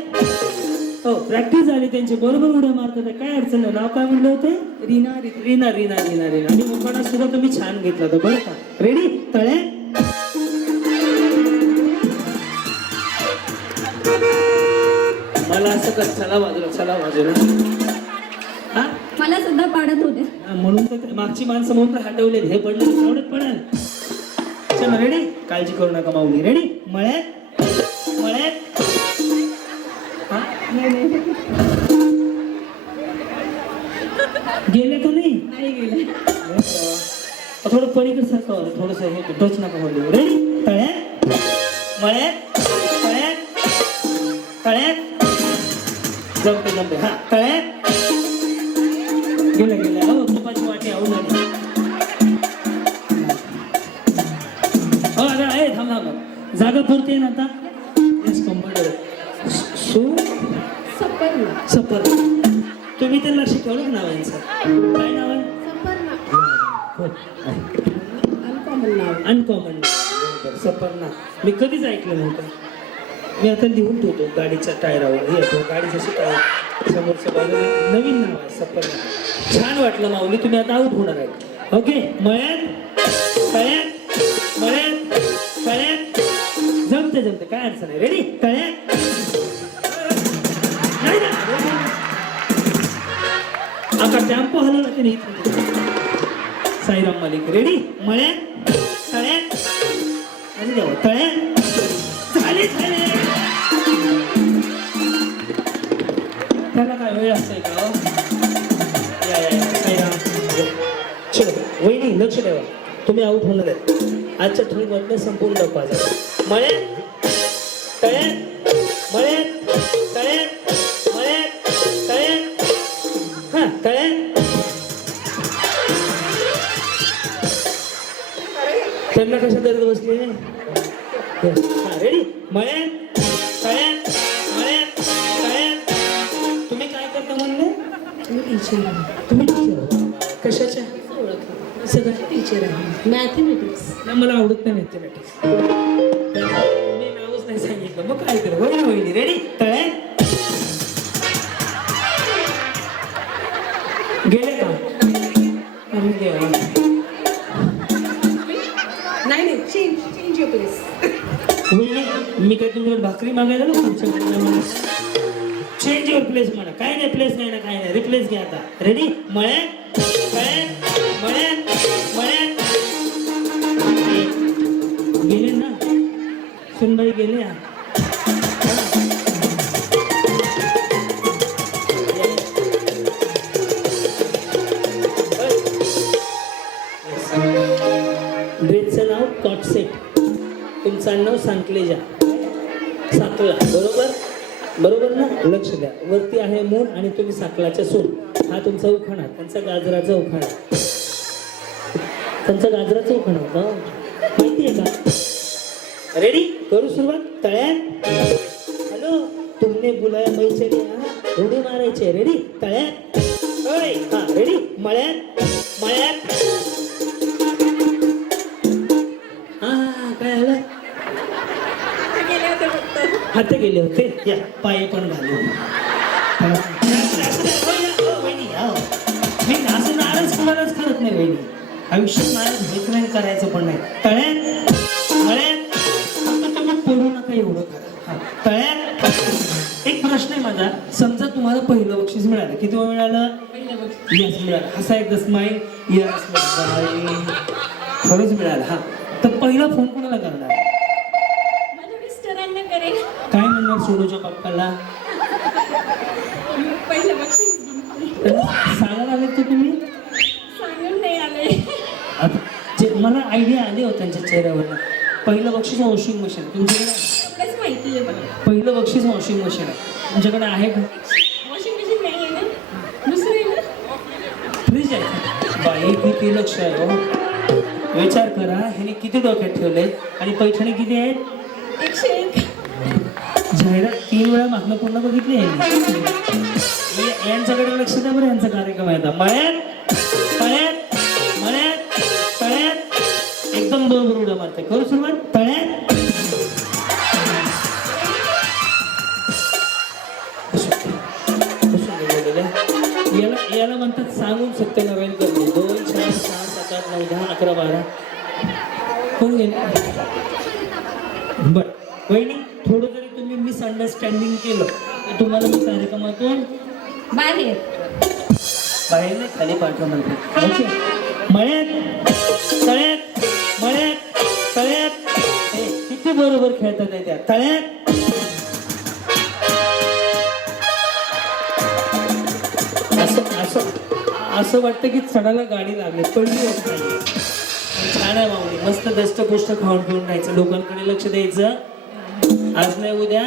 हो प्रॅक्टिस झाली त्यांची बरोबर उड्या मारतात आहे. काय अडचण नाही. नाव काय म्हणलं होते रीना रीना रीना रीना रीना आणि उखाणा सुद्धा तुम्ही छान घेतला होता बरं का. रेडी तळ्यात मला असं कर चला बाजूला हा मला सुद्धा पाडत होते. म्हणून तर मागची माणसं म्हणून तर हटवले हे पडले एवढेच पडाल. चला रेडी काळजी करू नका माऊली. रेडी मळ्यात मळ्यात गेले का नाही गेले. थोडं पलीकडे सारखं थोडस हे टच नका म्हणलं. रेडी तळ्यात मळ्यात तळ्यात तळ्यात जमते हा तळ्यात गेलं हो तुपाची वाटी आवून आली. हो अरे थांबा जागा पुरते ना आता. सपर तुम्ही तर लक्ष ठेवलं नाव यांचं काय नाव आहे अनकॉमन सपरना. मी कधीच ऐकलं नव्हतं. मी आता लिहून ठेवतो गाडीच्या टायरावर हे गाडी जशी टायर समोरच्या बाजूला नवीन नाव आहे सपरना. छान वाटलं माऊली तुम्ही आता आऊट होणार आहे. ओके मळ्यात तळ्यात मळ्यात तळ्यात जमते काय अडचण आहे. रेडी तळ्यात आता टेम्पो हलवला की नाही साईराम मालिक. रेडी मळ्यात तळ्यात आणि देवा तळ्यात झाले त्याला काय वेळ असतोय का या साईराम. चलो वहिनी लक्ष ठेवा तुम्ही आऊट होणार आहे. आजच्या ठळक बातम्या संपूर्ण दाखवा. मळ्यात तळ्यात मळ्यात तळ्यात मळ्यात तळ्यात हा तळ्यात. त्यांना कशा दर्द बसले हा रेडी मळ्यात तळ्यात मळ्यात तळ्यात. तुम्ही काय करता म्हणले तुम्ही टीचर कशाच्या सगळं टीचर आहे मॅथमॅटिक्स. मला आवडत नाही मॅथमॅटिक्स. मी नावच नाही सांगितलं मग काय कर वहिनी रेडी तळ्यात गेले का नाही चेंज युअर प्लेस. मी काय तुमच्याकडे भाकरी मागायला ना तुमच्याकडे चेंज युअर प्लेस म्हणा. काय नाही प्लेस नाही ना काय नाही रिप्लेस घ्या आता. रेडी मळ्यात तळ्यात मळ्यात मळ्यात गेले ना सुनबाई गेले. ड्रेसचं नाव कॉटसेट तुमचं नाव सांकलेजा साकला बरोबर ना. लक्ष द्या वरती आहे मूल आणि तुम्ही साकलाच्या सून. हा तुमचा उखाणा, त्यांचा गाजराचा उखाणा. त्यांचा गाजराचा उखाणा होता माहितीये का? रेडी, करू सुरुवात. तळ्यात. हॅलो, तुमने बुलाया मैचरिया, उडी मारायचे. रेडी, तळ्यात. ओय, हा रेडी, मळ्यात. मळ्यात. हा काय झालं? हात गेले होते. या पायी पण घालू. मी असं नाराज कोणालाच करत नाही वहिनी. आयुष्यात नाराज होत नाही, करायचं पण नाही. तळ्यात. मळ्यात. आता तुम्ही पडू नका एवढं करा. तळ्यात. एक प्रश्न आहे माझा. समजा तुम्हाला पहिलं बक्षीस मिळालं, किती मिळालं? यस मिळालं. हसा एकदा स्माईल. यस खरंच मिळालं. हा तर पहिला फोन कोणाला करणार? माझ्या मिस्टरांना करेन. काय म्हणणार सोनूच्या पप्पाला? पहिलं बक्षीस जिंकते. सांगायला आले तर तुम्ही? सांगून नाही आले. आता मला आयडिया आली हो त्यांच्या चेहऱ्यावर. पहिलं बक्षीस वॉशिंग मशीन तुमच्याकडे. एवढंच माहिती आहे मला. पहिलं बक्षीस वॉशिंग मशीन आहे तुमच्याकडे आहे का? वॉशिंग मशीन नाही आहे ना, दुसरं आहे ना. फ्रीज आहे. बाई किती लक्ष आहे हो. विचार करा ह्याने किती डोक्यात ठेवले. आणि पैठणी किती आहेत? 101. जाहिरात 3 वेळा मागणं पूर्ण बघितली आहे. यांच्याकडे लक्ष द्या बरं. यांचा कार्यक्रम आहे आता. मळ्यात. मळ्यात. मळ्यात. तळ्यात. एकदम बरोबर उड्या मारते. करू सुरुवात. तळ्यात. याला म्हणतात सांगून सत्यनारायण करणे. 2 4 6 7 8 9 10 11 12 कोण गेले? बर वहिनी, थोडं जरी तुम्ही मिसअंडरस्टँडिंग केलं तर तुम्हाला मी कार्यक्रमातून बाहेर बाहेर नाही खाली पाठवणार. ओके. मळ्यात. तळ्यात. मळ्यात. तळ्यात. किती बरोबर खेळतात आहे त्या. तळ्यात. असं वाटतं की चढायला गाडी लागली, पडली होत नाही. छान आहे माऊली. मस्त दष्टपुष्ट खाऊन पिऊन राहायचं, लोकांकडे लक्ष द्यायचं. आज नाही उद्या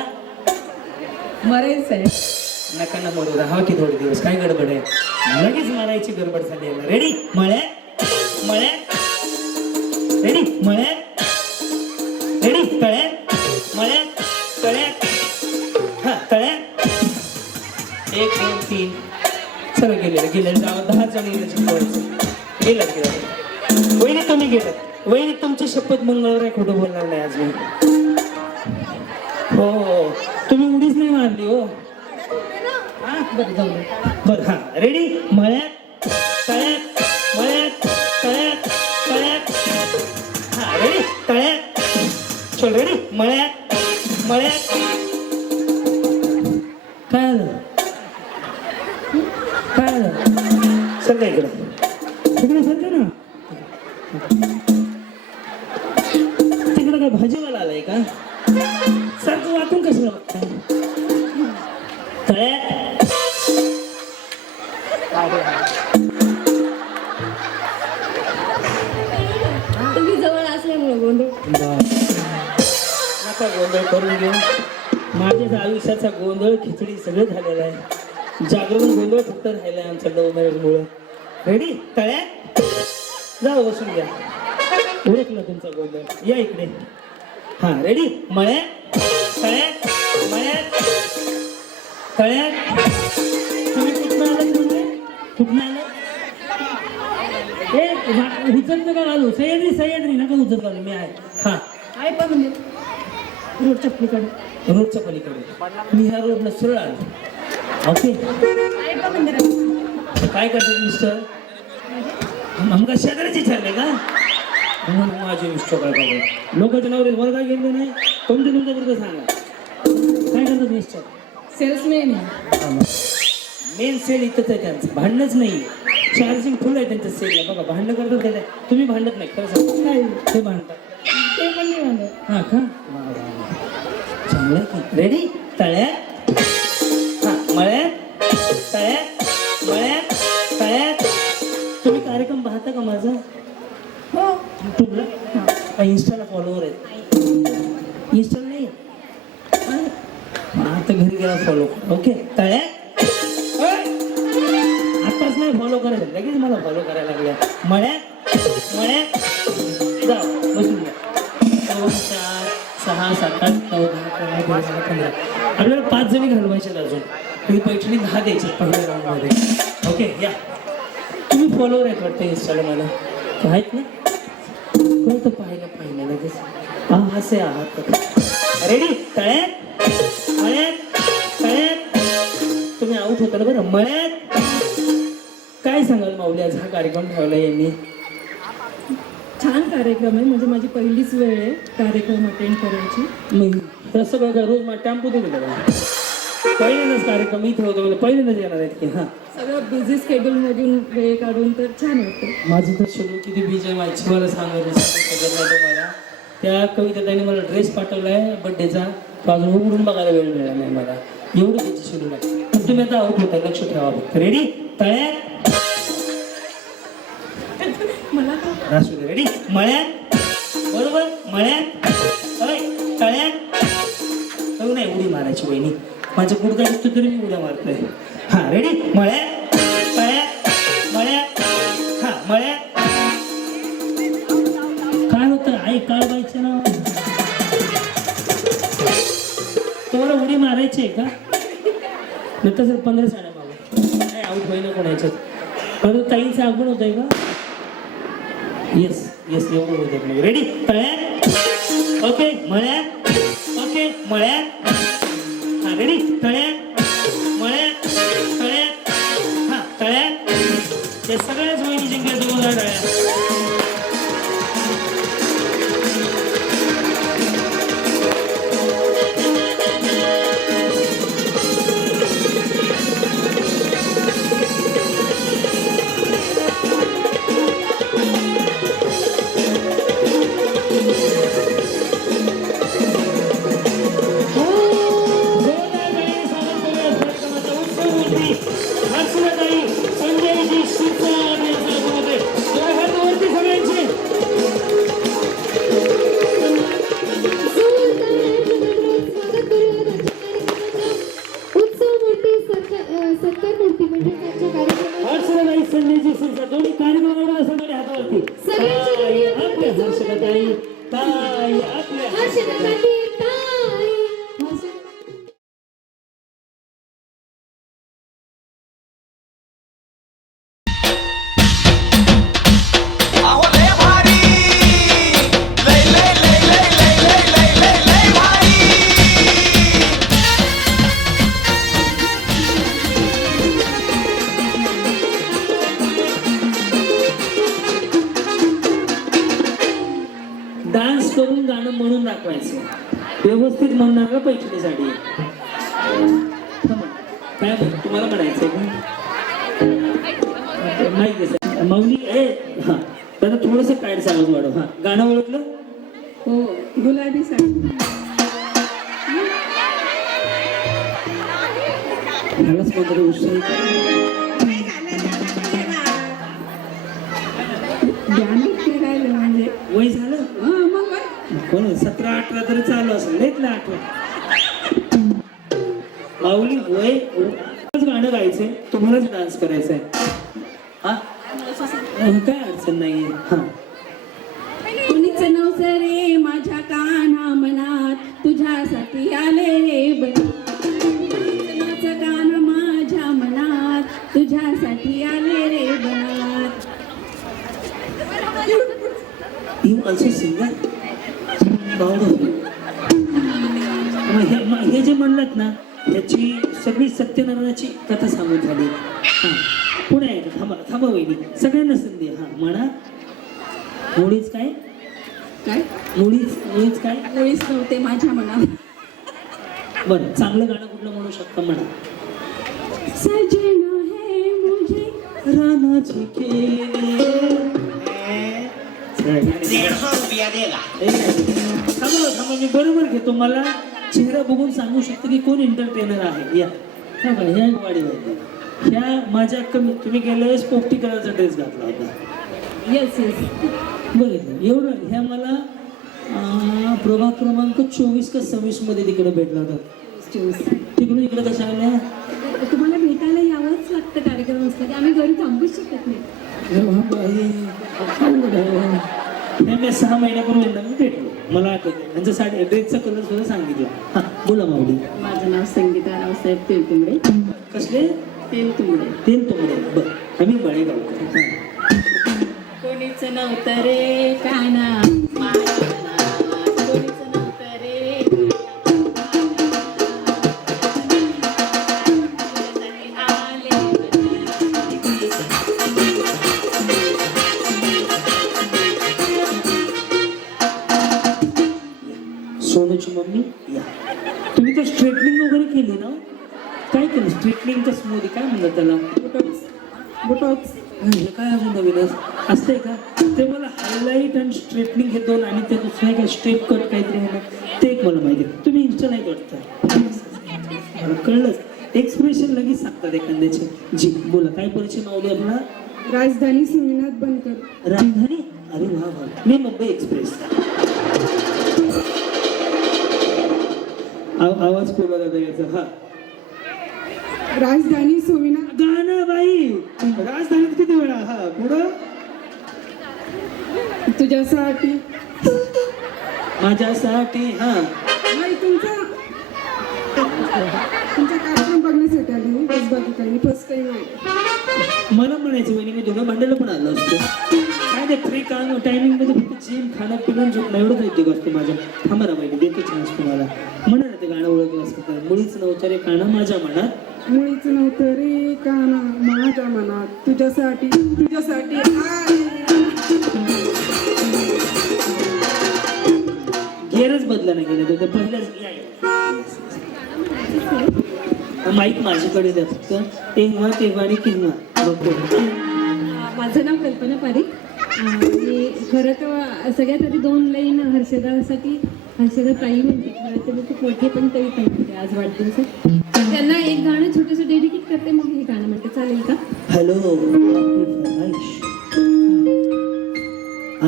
मरायचं आहे. नका ना मरू. राहा की थोडे दिवस. काय गडबड आहे? लगेच मारायची गडबड झाली आहे. रेडी. मळ्यात. मळ्यात. रेडी. मळ्यात. रेडी. तळ्यात. मळ्यात. तळ्यात. हा तळ्यात. 1 2 3 चला गेले 10 जण गेलं. वहिनी तुम्ही गेलं. वहिनी तुमची शपथ मंगळवार आहे, खोटं बोलणार नाही आज मी. हो तुम्ही उडीच नाही मारली हो. बरं हा रेडी. मळ्यात. तळ्यात. मळ्यात. तळ्यात. तळ्यात. हा रेडी. तळ्यात. चल रेडी. मळ्यात. मळ्यात. काय आलं? काय आलं? सगळं इकडं तिकडे सरका ना. तिकडं काय भाजीवाला आलाय का? सारखं वाटून कसं बघताय? तळ्यात. तुम्ही जवळ असल्यामुळे गोंधळ. नका गोंधळ करून घेऊ. माझ्या आयुष्याचा गोंधळ खिचडी सगळं झालेलं आहे. जागरण गोंधळ फक्त राहिलाय आमच्या लव्ह मॅरेज मुळे. रेडी. तळ्यात. जाऊ बसून घ्या. ओळखलं तुमचा गोंधळ. या इकडे. हा रेडी. मळ्यात. तळ्यात. मळ्यात. तळ्यात. तुम्ही कुठनं आलात म्हणजे? कुठनं आलात? उचलतं का घालू? सह्याद्री नका उचल घालू. मी आहे. हा आहे पण म्हणजे रोडच्या पलीकडे. रोडच्या पलीकडे. मी ह्या रोडला सरळ आलो. ओके. आहे पण मंदिरात. काय करतात मिस्टर? आमका शेजाऱ्याचे ठरले का? म्हणून माझे मिस्टर काय करतात? लोकांच्या नवरे मला काय गेले नाही. तुमच्याबरोबर सांगा काय करतात मिस्टर? सेल्समॅन. मेन सेल इथंच आहे त्यांचं. भांडणच नाही. चार्जिंग फुल आहे त्यांच्या सेलला. बघा भांडणं करतात काय? तुम्ही भांडत नाही खरं सांगा. ते भांडतात. ते पण नाही म्हणत. हा का? चांगलं आहे की. रेडी. तळ्यात. हा मळ्यात. तळ्यात. मळ्यात. तळ्यात. तुम्ही कार्यक्रम पाहता का माझा? हो. युट्यूबला. इन्स्टाला फॉलोवर आहेत. इन्स्टाला नाही आता घरी गेला फॉलो. ओके. तळ्यात. आता फॉलो करायचं लगेच मला फॉलो करायला लागल्या. मळ्यात मळ्यात जा बसून घ्या. 2 4 6 7 8 9 10 11 12 15 आपल्याला 5 जणी घालवायच्यात अजून. ही पैठणी 10 द्यायची पहिल्या राऊंडमध्ये. ओके या. तुम्ही फॉलोवर आहेत वाटतं इंस्टाला मला आहेत ना. कोणतं पाहिलं लगेच. हा असे आहात रेडी. तळ्यात मळ्यात तळ्यात तुम्ही आऊट होता ना बरं. मळ्यात काय सांगाल माऊली आज हा कार्यक्रम ठेवला यांनी. छान कार्यक्रम आहे. म्हणजे माझी पहिलीच वेळ आहे कार्यक्रम अटेंड करायची. मग तसं बघा रोज मला टॅम्पो दिले बघा. पहिल्यांदाच कार्यक्रम इथे होतो मला पहिल्यांदाच येणार आहेत की. हां सगळं बिझी स्केड्यूलमधून वेळ काढून तर छान वाटतं. माझं तर शेड्यूल किती बीज आहे माझी मला सांगायचं मला. त्या कवितेताईने मला ड्रेस पाठवला आहे बड्डेचा. तो अजून उघडून बघायला वेळ मिळाला नाही मला. एवढं त्याची शेड्यूल आहे. पण तुम्ही आता आऊट होता लक्ष ठेवा फक्त. रेडी तळ्यात मला तर रासू दे. रेडी मळ्यात बरोबर मळ्यात तळ्यात तळू नाही उडी मारायची वहिनी. माझं गुडघा दिसतो तरी मी उड्या मारतोय. हां रेडी मळ्यात तळ्यात मळ्यात. हां मळ्यात काय होतं आई काळबायचं ना तुम्हाला उडी मारायची आहे का. नंतर सर 15 साड्या मागू काय आऊट होईना कोणाच्यात. परत ताईचं आगमन होत आहे का. येस येस एवढं होतं मग. रेडी तळ्यात ओके मळ्यात ओके मळ्यात. हां रेडी तळ्यात मळ्यात तळ्यात. हां तळ्यात ते सगळ्याच वहिनी जिंकल्या 2000 तळ्यात. डान्स करून गाणं म्हणून दाखवायचं. व्यवस्थित म्हणणार पैठणी साडी. काय तुम्हाला म्हणायचंय का माहिती माऊली ए. हा त्याला थोडस पॅड सांगत वाढव. हा गाणं ओळखलं. हो गुलाबी साडी. ह्यालाच मात्र उत्साही म्हणजे वय झालं. मग कोण 17 18 तरी चालू असेल. लेट ना 18 माऊली वय गाणं गायचंय तुम्हालाच डान्स करायचंय. हा काय अडचण नाहीये. हा कुणीच नव्हतं रे माझ्या काना मनात तुझ्यासाठी आले रे बनात. काना माझ्या मनात तुझ्यासाठी आले रे बनात. You also sing that? हे जे म्हणलात ना याची सगळी सत्यनारायणाची कथा सांगून झाली. हां पुढे आहे थांबा थांबा वहिनी सगळ्यांना संधी. हां म्हणा. मुळीच काय काय मुळीच काय मुळीच नव्हते माझ्या मनात. बरं चांगलं गाणं कुठलं म्हणू शकता म्हणा. सजना है मुझे रानाची केली. थांबा मी बरोबर घेतो. मला चेहरा बघून सांगू शकतो की कोण एंटरटेनर आहे. या ह्या वाडी ह्या माझ्या कमी तुम्ही गेल्या वेळेस पोपटी कलरचा ड्रेस घातला होता. येस येस बघितलं एवढं. ह्या मला प्रभाग क्रमांक 24 का 26 मध्ये तिकडे भेटला होता. तिकडून इकडे कशा आल्या. तुम्हाला भेटायला यावंच लागतं कार्यक्रम असला मध्ये आम्ही घरी थांबूच शकत नाही. नाही, मी 6 महिन्यापूर्वी एकदा मी भेटलो, मला आठवतं. त्यांचं साडी ड्रेसचा कलर सुद्धा सांगितलं. हां बोला माऊली. माझं नाव संगीता रावसाहेब तेलतुंबडे. कसले? तेलतुंबडे. तेल तुमडे. बरं, आम्ही बळेगावकर. कोणीच नव्हतं रे काना माझ्या मनात. कोणीच नव्हतं रे सोनूची मम्मी या. तुम्ही तर स्ट्रेटनिंग वगैरे केली ना? काय केलं? स्ट्रेटनिंग का स्मूदी काय म्हणतात त्याला? बुटॉक्स. हे काय अजून नवीनच असतंय का? ते मला हायलाईट आणि स्ट्रेटनिंग हे दोन आणि ते दुसरं काय स्टेप कट काहीतरी आहे ना, ते एक मला माहिती आहे. तुम्ही इन्स्टा नाही वाटतं, मला कळलंच. एक्सप्रेशन लगेच सांगतात एखाद्याचे. जी बोला, काय परिचय मावली आपला? राजधानी सोमनाथ बनकर. राजधानी? अरे वा वा. मी मुंबई एक्सप्रेस. आवाज बोला दादा याचा. हा, राजधानी सोमनाथ. गाणं बाई. राजधानीत किती वेळा? हा पुढं. तुझ्यासाठी. माझ्यासाठी. हा, नाही, तुमचा कार्यक्रम बघण्यासाठी आली मी. बस बाकी काही फर्स्ट टाइम आहे. मला म्हणायचं वहिनी, मी दोघं भांडायला पण आलो असतो. काय ते फ्री काम टायमिंग मध्ये फक्त जिम खाणं पिणं झोपणं एवढंच उद्योग असतो माझ्या. थांबा ना वहिनी, देतो चान्स तुम्हाला. म्हणा ना ते गाणं ओळखलं असतं. मुळीच नव्हतं रे काना माझ्या मनात. मुळीच नव्हतं रे काना माझ्या मनात. तुझ्यासाठी तुझ्यासाठी गेअरच बदला नाही गेलं तर पहिल्याच माईक माझ्याकडे द्या फक्त. तेव्हा तेव्हा आणि केव्हा बघतो. माझं नाव कल्पना पारिक. आणि खरं तर सगळ्यात आधी 2 लाईन हर्षदासाठी. हर्षदा ताई म्हणते, खरं तर मी खूप मोठी पण तरी ताई म्हणते आज वाढदिवसात. त्यांना एक गाणं छोटंसं डेडिकेट करते, मग हे गाणं म्हणते, चालेल का? हेलो,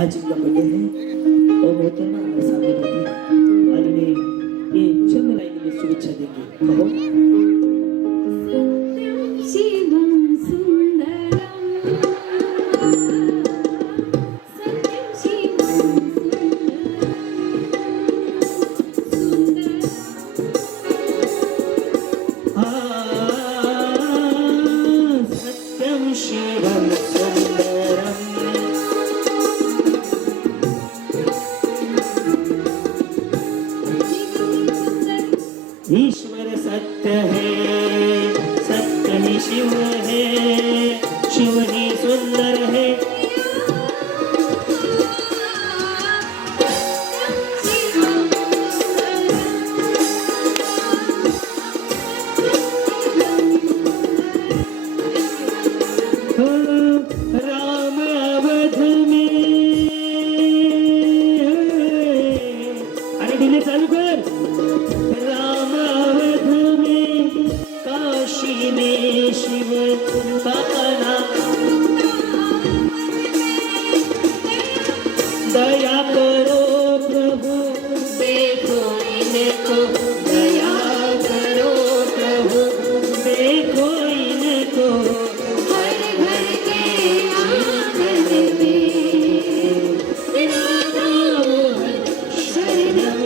आज बर्थडे है और मोहतरमा सामने बैठी और ये चंद लाइन में शुभेच्छा देंगे. कहो. शिवं सुंदरं सत्यं शिवं सत्यं शिवं सुंदरम्. ईश्वर सत्य है, सत्य ही शिव है, शिव ही सुंदर है. राम अवध में. अरे डिले चालू कर. राम अवध में, काशी में शिव का नाम. दया करो प्रभु देखो इनको. दया करो प्रभु देखो इनको. हर घर के आंगन में शरणम.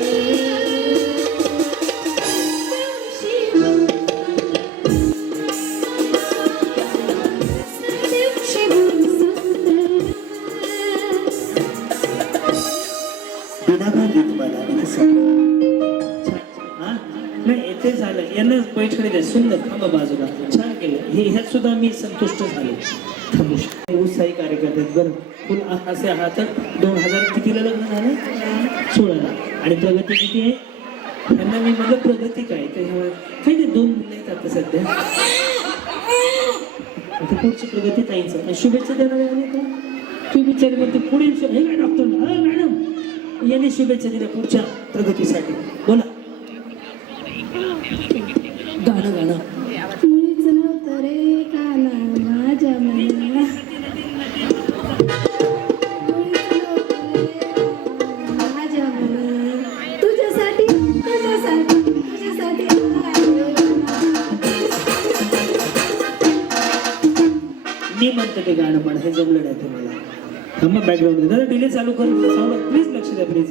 नाही ते झालं. यांना पैठकडे द्या. सुंदर. थांबा बाजूला. छान केलं हे. ह्यात सुद्धा मी संतुष्ट झालो. उत्साही कार्यकर्ते आहेत बरं. फुल असे आहात. 2000 कितीला लग्न झालं? 16ला. आणि प्रगती किती आहे? त्यांना मी म्हणलं प्रगती काय ते काही नाही. 2 मुलं आहेत आता सध्या. आता पुढची प्रगती ताईंचं. आणि शुभेच्छा देणार आहे का? तू विचार करते पुढील हे काय डॉक्टर मॅडम यांनी शुभेच्छा दिल्या पुढच्या प्रगतीसाठी. बोला. गाणं गाणं. मुळीच नव्हतं रे काना माझ्या मनात. मुळीच नव्हतं रे काना माझ्या मनात. तुझ्यासाठी तुझ्यासाठी तुझ्यासाठी ते गाणं पण हे जमलं नाही तुम्हाला. थांबा बॅकग्राऊंड दादा डिले चालू कर साऊंड प्लीज लक्ष द्या प्लीज.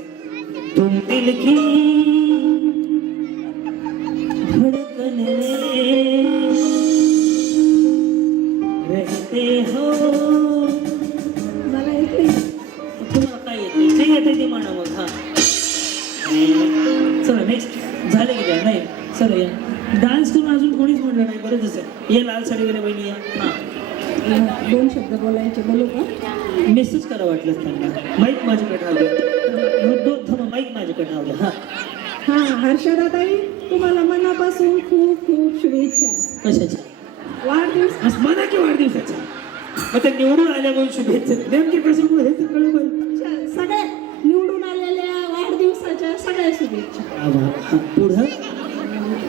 तुम दिल की धड़कन में रहते हो. मला येते तुम्हाला काय येते जे येते ते म्हणा मग. हा चला नेक्स्ट झालं की काय नाही. चला या डान्स करून अजून कोणीच म्हणलं नाही. बरं जसं ये लाल साडी गेल्या बहिणी या. हां 2 शब्द बोलायचे, बोलू का? मेसेज करा वाटलं त्यांना. माईक माझ्याकडे राहू माईक माझ्याकडे राहू द्या. हां हा हर्षदाताई, तुम्हाला मनापासून खूप खूप शुभेच्छा. कशाच्या वाढदिवस आज म्हणा की वाढदिवसाच्या. मग ते निवडून आल्या म्हणून शुभेच्छा नेमके कशामुळे हे तर कळलं पाहिजे. सगळे निवडून आलेल्या वाढदिवसाच्या सगळ्या शुभेच्छा. पुढं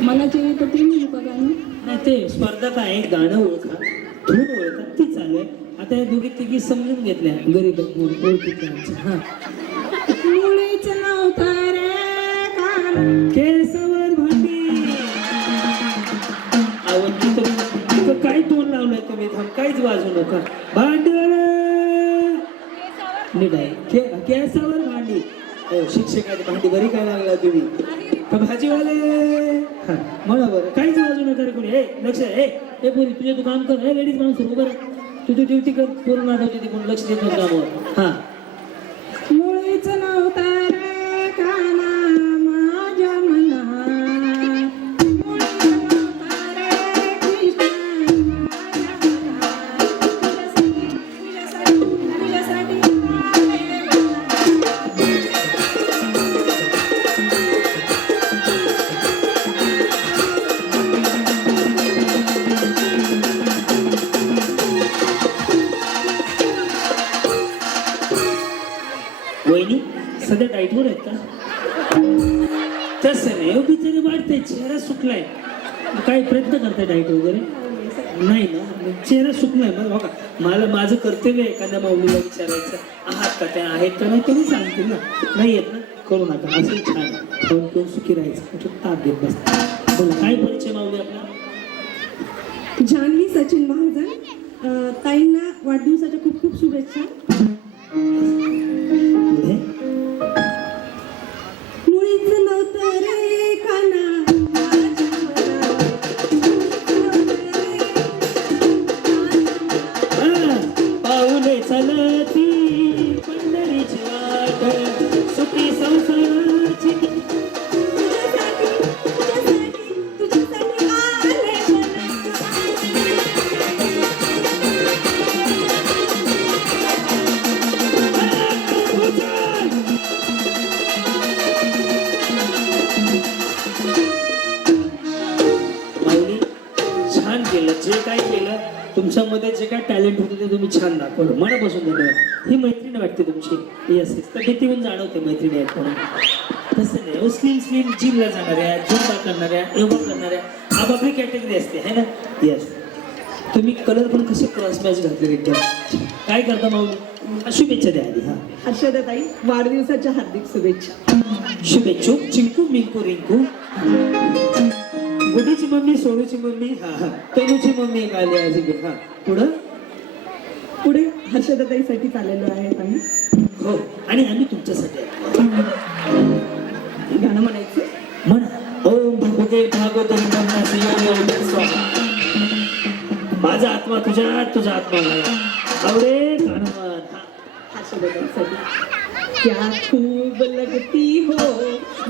मला जे येतं ते मी बघा ना. नाही ते स्पर्धा काय गाणं ओळखा धून ओळखा ती चालू आहे. आता या दोघी तिघी समजून घेतल्या गरीब ओळखीतल्या आमच्या. हां मुळीच नव्हतं रे कान. केसावर भांडी आवडली तर काय तोंड लावलंय तुम्ही. थांब काहीच वाजू नका. भांडीवर नीट आहे केसावर भांडी. शिक्षकाची भांडी बरी काय लागला तुम्ही. भाजीवाले हा म्हणा बरं काहीच वाजू नका रे कोणी. हे लक्ष हे हे पोरी तुझे तू काम कर. हे लेडीज माणूस उभं तुझी ड्युटी कर. पूर्ण नाटवते ती कोण लक्ष देत नव्हतं कामावर. हां मुळीच नव्हतं रे काना माझ्या मना. मुळीच नव्हतं रे कृष्णा माझ्या मना. तुझ्यासाठी वहिनी सध्या डाईटवर आहेत का. तसं नाही बिचारी वाटते चेहरा सुकलाय. काय प्रयत्न करताय डाईट वगैरे नाही ना. चेहरा सुकलाय मग बघा. मला माझं कर्तव्य एखाद्या माऊलीला विचारायचं आहात का त्या आहेत का नाही तरी सांगतील ना. नाही येत ना करू नका. असं छान खाऊन पिऊन सुखी राहायचं. ताप घेत बसता. बोला काय परिचय माऊली आपला. जान्हवी सचिन महाजन. ताईंना वाढदिवसाच्या खूप खूप शुभेच्छा. पुढे मुळीच नव्हतं रे काना माझ्या मना. पाऊले चलती पंढरीची वाट सुखी संसाराची. तुझ्यासाठी आले माऊली छान केलं. जे काय केलं तुमच्यामध्ये जे काय टॅलेंट होतं ते तुम्ही छान दाखवलं. मनापासून धन्यवाद. ही मैत्रीण वाटते तुमची. येस येस तर भीतीहून जाणवते मैत्रिणी आहेत म्हणून. तसं नाही स्लिम स्लिम जिमला जाणाऱ्या झुंबा करणाऱ्या योगा करणाऱ्या आपापली कॅटेगरी असते है ना. येस तुम्ही कलर पण कसे क्रॉस मॅच घातले एकदम. काय करता माऊली. शुभेच्छा द्या आधी. हां हर्षदाताई, वाढदिवसाच्या हार्दिक शुभेच्छा. शुभेच्छुक चिंकू मिंकू रिंकू. गुडीची मम्मी सोनूची मम्मी. हा हा तनुची मम्मी एक आली आज इकडे. हा पुढं पुढे हर्षदाताईसाठी चाललेलो आहे आम्ही. हो आणि आम्ही तुमच्यासाठी गाणं म्हणायचं. म्हणा ओम भगवते भागवते माझा आत्मा तुझ्यात तुझा आत्मा माझ्यात. आवडे गाणं म्हण. हर्षदाताईसाठी. क्या खूब लगती हो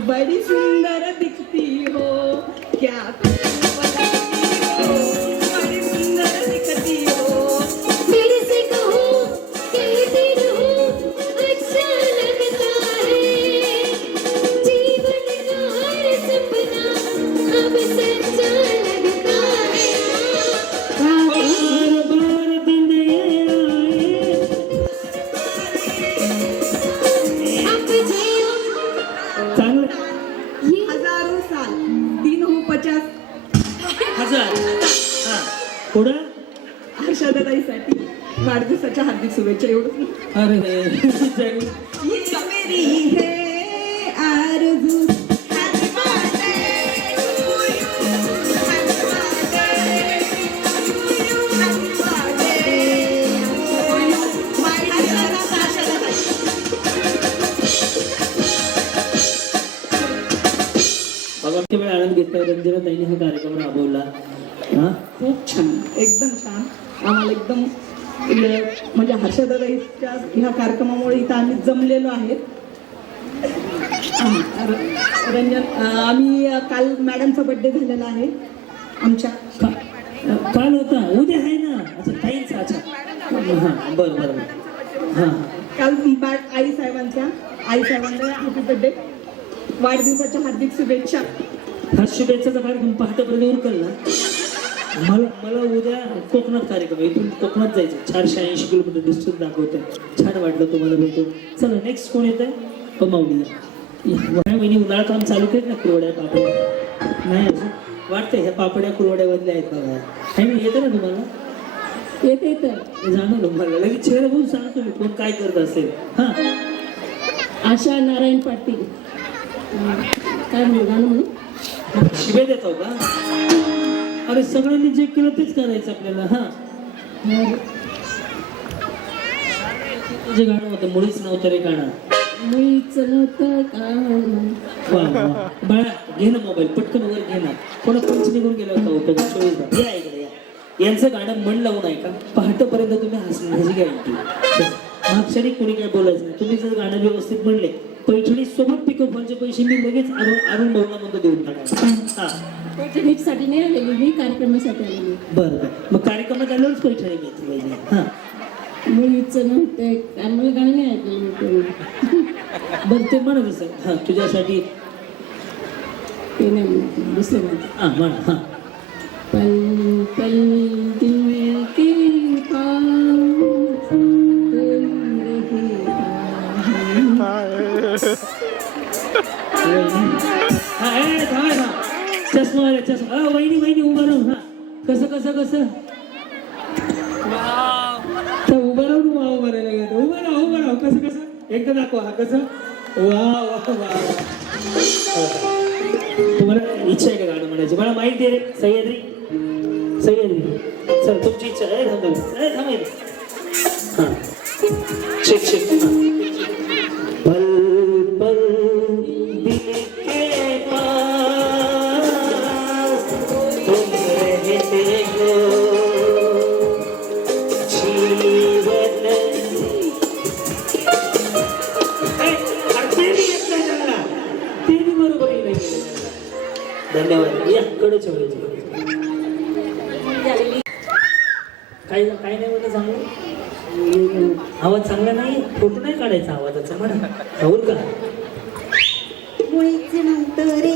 बड़ी सुंदर दिखती हो. क्या खूब लगती हो बड़ी सुंदर दिखती हो. फिर से कहूं कहती रहूं अच्छा लगता है जीवन का हर सपना अब सच्चा लगता है. बार बार दिन ये आए. अब जीवन चांगलं. हजारों साल 3 हो 50. 1000. हा पुढं हर्षदाताईसाठी वाढदिवसाच्या हार्दिक शुभेच्छा. एवढंच. अरे ये मेरी है आरज़ू. Happy birthday to you. Happy birthday to you. Happy birthday. बघा वेळ आनंद घेतला रंजनाताईने हा कार्यक्रम राबवला. हा खूप छान, एकदम छान. आम्हाला एकदम म्हणजे हर्षदाताईच्या ह्या कार्यक्रमामुळे इथं आम्ही जमलेलो आहे. रंजन आम्ही काल मॅडमचा बर्थडे झालेला आहे आमच्या. काल होता, उद्या आहे ना. अच्छा ताईंचा. अच्छा हां बरं बरं हां काल आईसाहेबांना हॅपी बर्थडे, वाढदिवसाच्या हार्दिक शुभेच्छा. हा शुभेच्छाचा कार्यक्रम पहाटेपर्यंत उरकल ना. मला उद्या कोकणात कार्यक्रम आहे. इथून कोकणात जायचं 480 किलोमीटर डिस्टन्स दाखवतंय. छान वाटलं तुम्हाला भेटून. चला नेक्स्ट कोण येत आहे? माऊली. महिने उन्हाळा काम चालू केलं ना कुरवड्या पापड्या? नाही अजून वाटतंय ह्या पापड्या कुरवड्यामधल्या आहेत बघा. काही येतं ना तुम्हाला? येते तर जाणार मला लगेच चेहरा बघून सांगतो मी कोण काय करत असेल. हां आशा नारायण पाटील. काय गाणं म्हणून शिवे देतो का? अरे सगळ्यांनी जे केलं तेच करायचं आपल्याला. हां जे गाणं होतं मुळीच नव्हतं रे गाणं. मुळीच नव्हतं का. वा वा बाळा घे ना मोबाईल पटकन वर घे ना. कोणा पंच निघून गेलं का उपयोग 24 तास. या इकडे या. यांचं गाणं मन लावून ऐका. पहाटेपर्यंत तुम्ही हसण्याची गॅरंटी. मागच्याने कोणी काय बोलायचं नाही. तुम्ही जर गाणं व्यवस्थित म्हणले पैठणी सोबत पिकअपचे पैसे मी लगेच अरुण भाऊला देऊन टाका. हां साठी नाही आलेली मी, कार्यक्रमासाठी आलेली. बरं बरं मग कार्यक्रमात आल्यावरच पैठणी मिळते पाहिजे. हां मुळीच नव्हते आम्हाला गाणं नाही ऐकलं. बरं ते म्हणत असं. हां तुझ्यासाठी ते नाही म्हणत, दुसरं म्हणते. हां म्हणा. हां पल पल दिल के पास चष्मा चष्मा. वहिनी उभा राहून. हा कसं कसं कसं उभं राहून उभं राहिलं. उभं राहू कसं कसं एकदा दाखवा. हा कसं वा वा वा. तुम्हाला इच्छा आहे का गाणं म्हणायची? मला माहिती आहे रे. सह्याद्री सर तुमची इच्छा आहे. थांबेल. हां शेक पल पल दिल के पास तुम रहते हो जीवन. ते बी बरोबर नाही. धन्यवाद. या कडे ठेवायचे. काय नाही म्हणलं चांगलं. आवाज चांगला नाही. फोटो नाही काढायचा आवाजाचा म्हणा. होईल का? मुळीच नव्हतं रे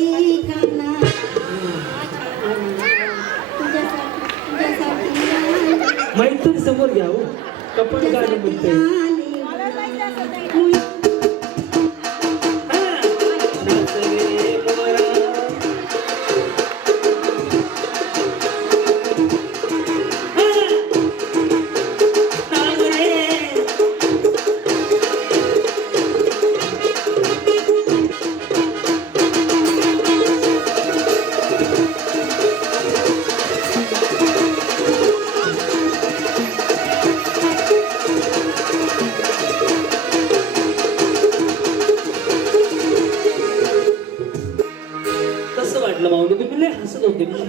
गाणं माहिती समोर घ्या हो. कपड गाणं म्हणते.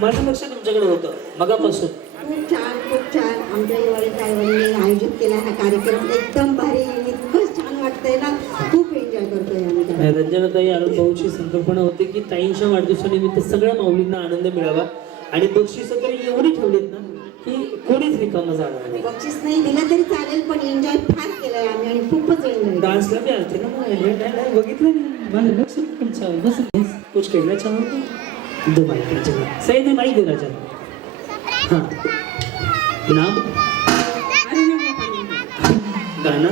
माझं लक्ष तुमच्याकडे होतं मगापासून. खूप छान आमच्या दिवाळीत आईवडिलांनी आयोजित केला हा कार्यक्रम. एकदम भारी, इतकंच छान वाटतंय ना. खूप एन्जॉय करतोय आम्ही. रंजनाताई अरुण भाऊची संकल्पना होती की ताईंच्या वाढदिवसानिमित्त सगळ्या माऊलींना आनंद मिळावा आणि बक्षीस वगैरे एवढी ठेवलीत ना की कोणीच रिकामं जाणार नाही. बक्षीस नाही दिलं तरी चालेल पण एन्जॉय फार केलंय आम्ही आणि खूपच एन्जॉय. डान्सला बी आलते ना. मग बघितलं नाही माझं लक्ष तुमच्यावर. बस कुछ खेळला चाहून दो माइक सही दे माइक देना चाहूँ. हाँ नाम गाना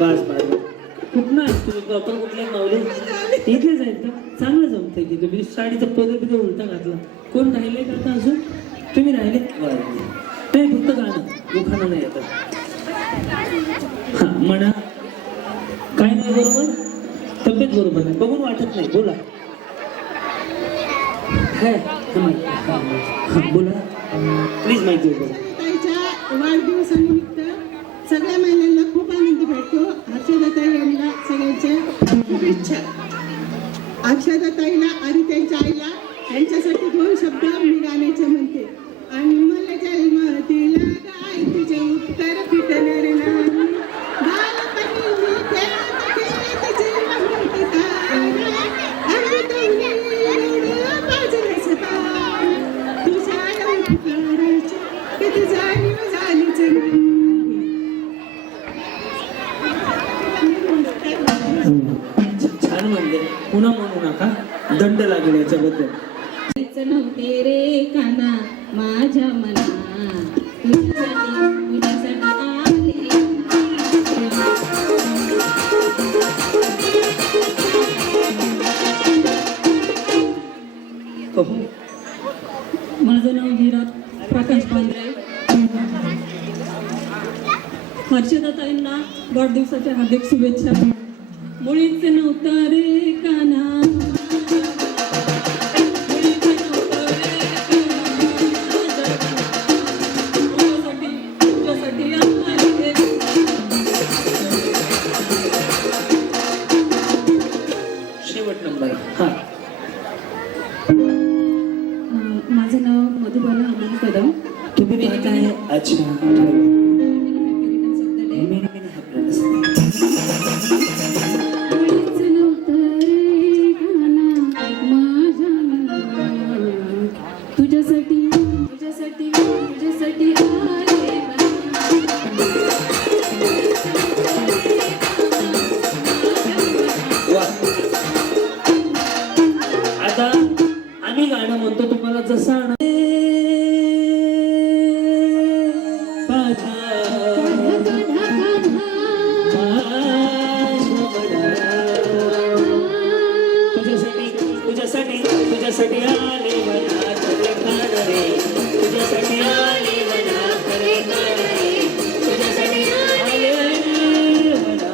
बस बस कुठनं आहे तुम्ही प्रॉपर कुठल्या मावले इथलेच आहेत का चांगलं जमतंय की तुम्ही साडीचा पदर बिदर उलटा घातला कोण राहिले का आता अजून तुम्ही राहिले नाही फक्त गाणं उखाणं नाही येतं हा म्हणा काय नाही बरोबर तब्येत बरोबर नाही बघून वाटत नाही बोला बोला प्लीज माहिती बोला ताईच्या वाढदिवसानिमित्त सगळ्या महिलांना खूप आनंद भेटतो हर्षदाताई यांना सगळ्यांच्या शुभेच्छा हर्षदाताईला आणि त्यांच्या आईला यांच्यासाठी 2 शब्द मी गाण्याचे म्हणते आणि मला जन्म दिला काय तुझे उत्तर फिटणार नाही बालपणी मी खेळत खेळत जीवन म्हणते कधी जाणीव झाली छान म्हणले पुन्हा म्हणू नका दंड लागेल याच्याबद्दल नव्हते रे काना माझ्या मना तुझ्यासाठी आले माझं नाव विराट प्रकाश पांढरे हर्षदाताईंना वाढदिवसाच्या हार्दिक शुभेच्छा मुळीच नव्हतं रे काना शेवट नंबर हा माझं नाव मधुबाला अमोल कदम तुम्ही काय अच्छा तुझ्यासाठी तुझ्यासाठी तुझ्यासाठी आले आता आम्ही गाणं म्हणतो तुम्हाला जसं तुझ्यासाठी तुझ्यासाठी तुझ्यासाठी आले मला खरे रे तुझ्यासाठी आले मला खरे रे तुझ्यासाठी आले मला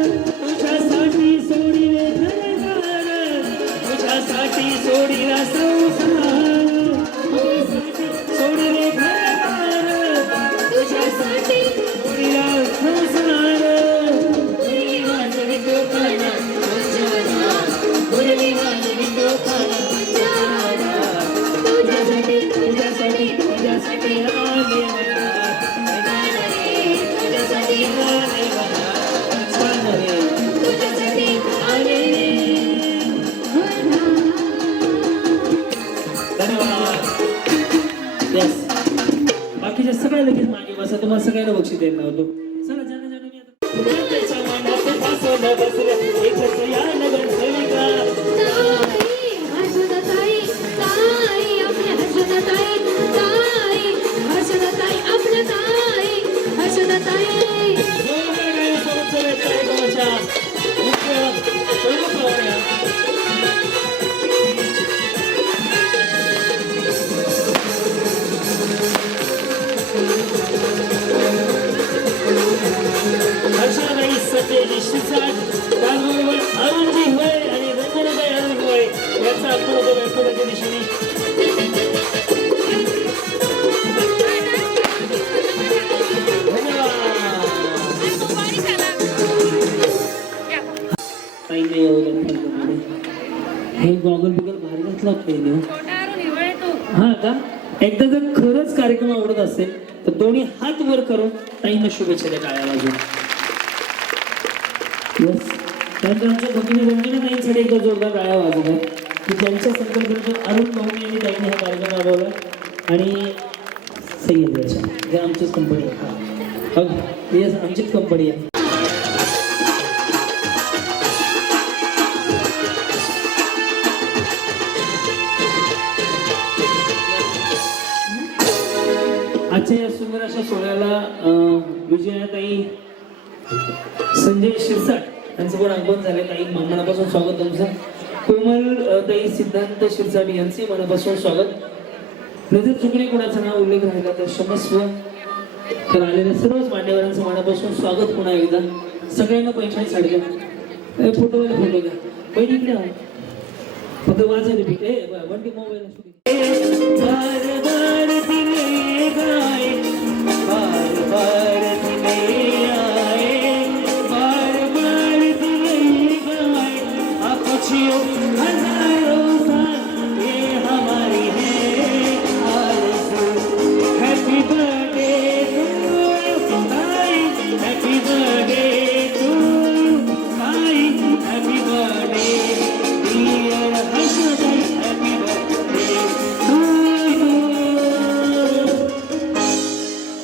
तुझ्यासाठी सोडिले घरदार तुझ्यासाठी सोडिला संसार सोडिले घरदार तुझ्यासाठी सोडिला संसार मुरली वाजवी दोकाना मंजरा मुरली वाजवी दोकाना मंजरा तुझ्यासाठी तुझ्यासाठी तुझ्यासाठी आले मला तुझ्यासाठी आले मला तुझ्यासाठी आले धन्यवाद येस बाकीचे सगळे लगेच मागे बसा तुम्हाला सगळ्यांना बक्षीस देणार होतो चला जाना जाना मी आता त्याच्या मनात बसवलं बसलं एकच या नगर सेविका हर्षदाताई ताई आपल्या हर्षदाताई ताई हर्षदाताई आपल्या ताई हर्षदाताई हर्षदाई सत्यजी शिरसाट त्याचबरोबर अरुणजी होय आणि रंजनाताई अरुण होय याचा आपण होतो व्यक्तीच्या दिशेने हे गॉगल बिगल भारी घातला हा का एकदा जर खरंच कार्यक्रम आवडत असेल तर दोन्ही हात वर करून ताईंना शुभेच्छा द्या टाळ्या वाजवून यस त्यानंतर आमच्या भगिनी रंजनाताईंसाठी एकदा जोरदार टाळ्या वाजवल्या की त्यांच्या संकल्पनेतून अरुण भाऊनी आणि ताईंनी हा कार्यक्रम राबवला आणि सय्यद याच्या हे आमचीच कंपनी आहे येस आमचीच कंपनी आहे अशा सोहळ्याला विजयाताई संजय शिरसाट यांचं पण आगमन झाले. ताई मनापासून स्वागत तुमचं. कोमल ताई सिद्धांत शिरसाट यांचे मनापासून स्वागत. नजर चुकणे कोणाचं नाव उल्लेख राहिला तर क्षमस्व. तर आलेल्या सर्वच मान्यवरांचं मनापासून स्वागत. पुन्हा एकदा सगळ्यांना पैशाने साडी द्या. फोटो घ्या पहिली इकडे आहे. फक्त वाचायला भेटे वनटी मोबाईल बार बार दिले गाय बार बार दिले आए बार बार दिले गाय आप जियो हजारों साल ये हमारी है आरज़ू. हैप्पी बर्थडे टू भाई हैप्पी बर्थडे टू भाई happy birthday dear Harshadai happy birthday to you.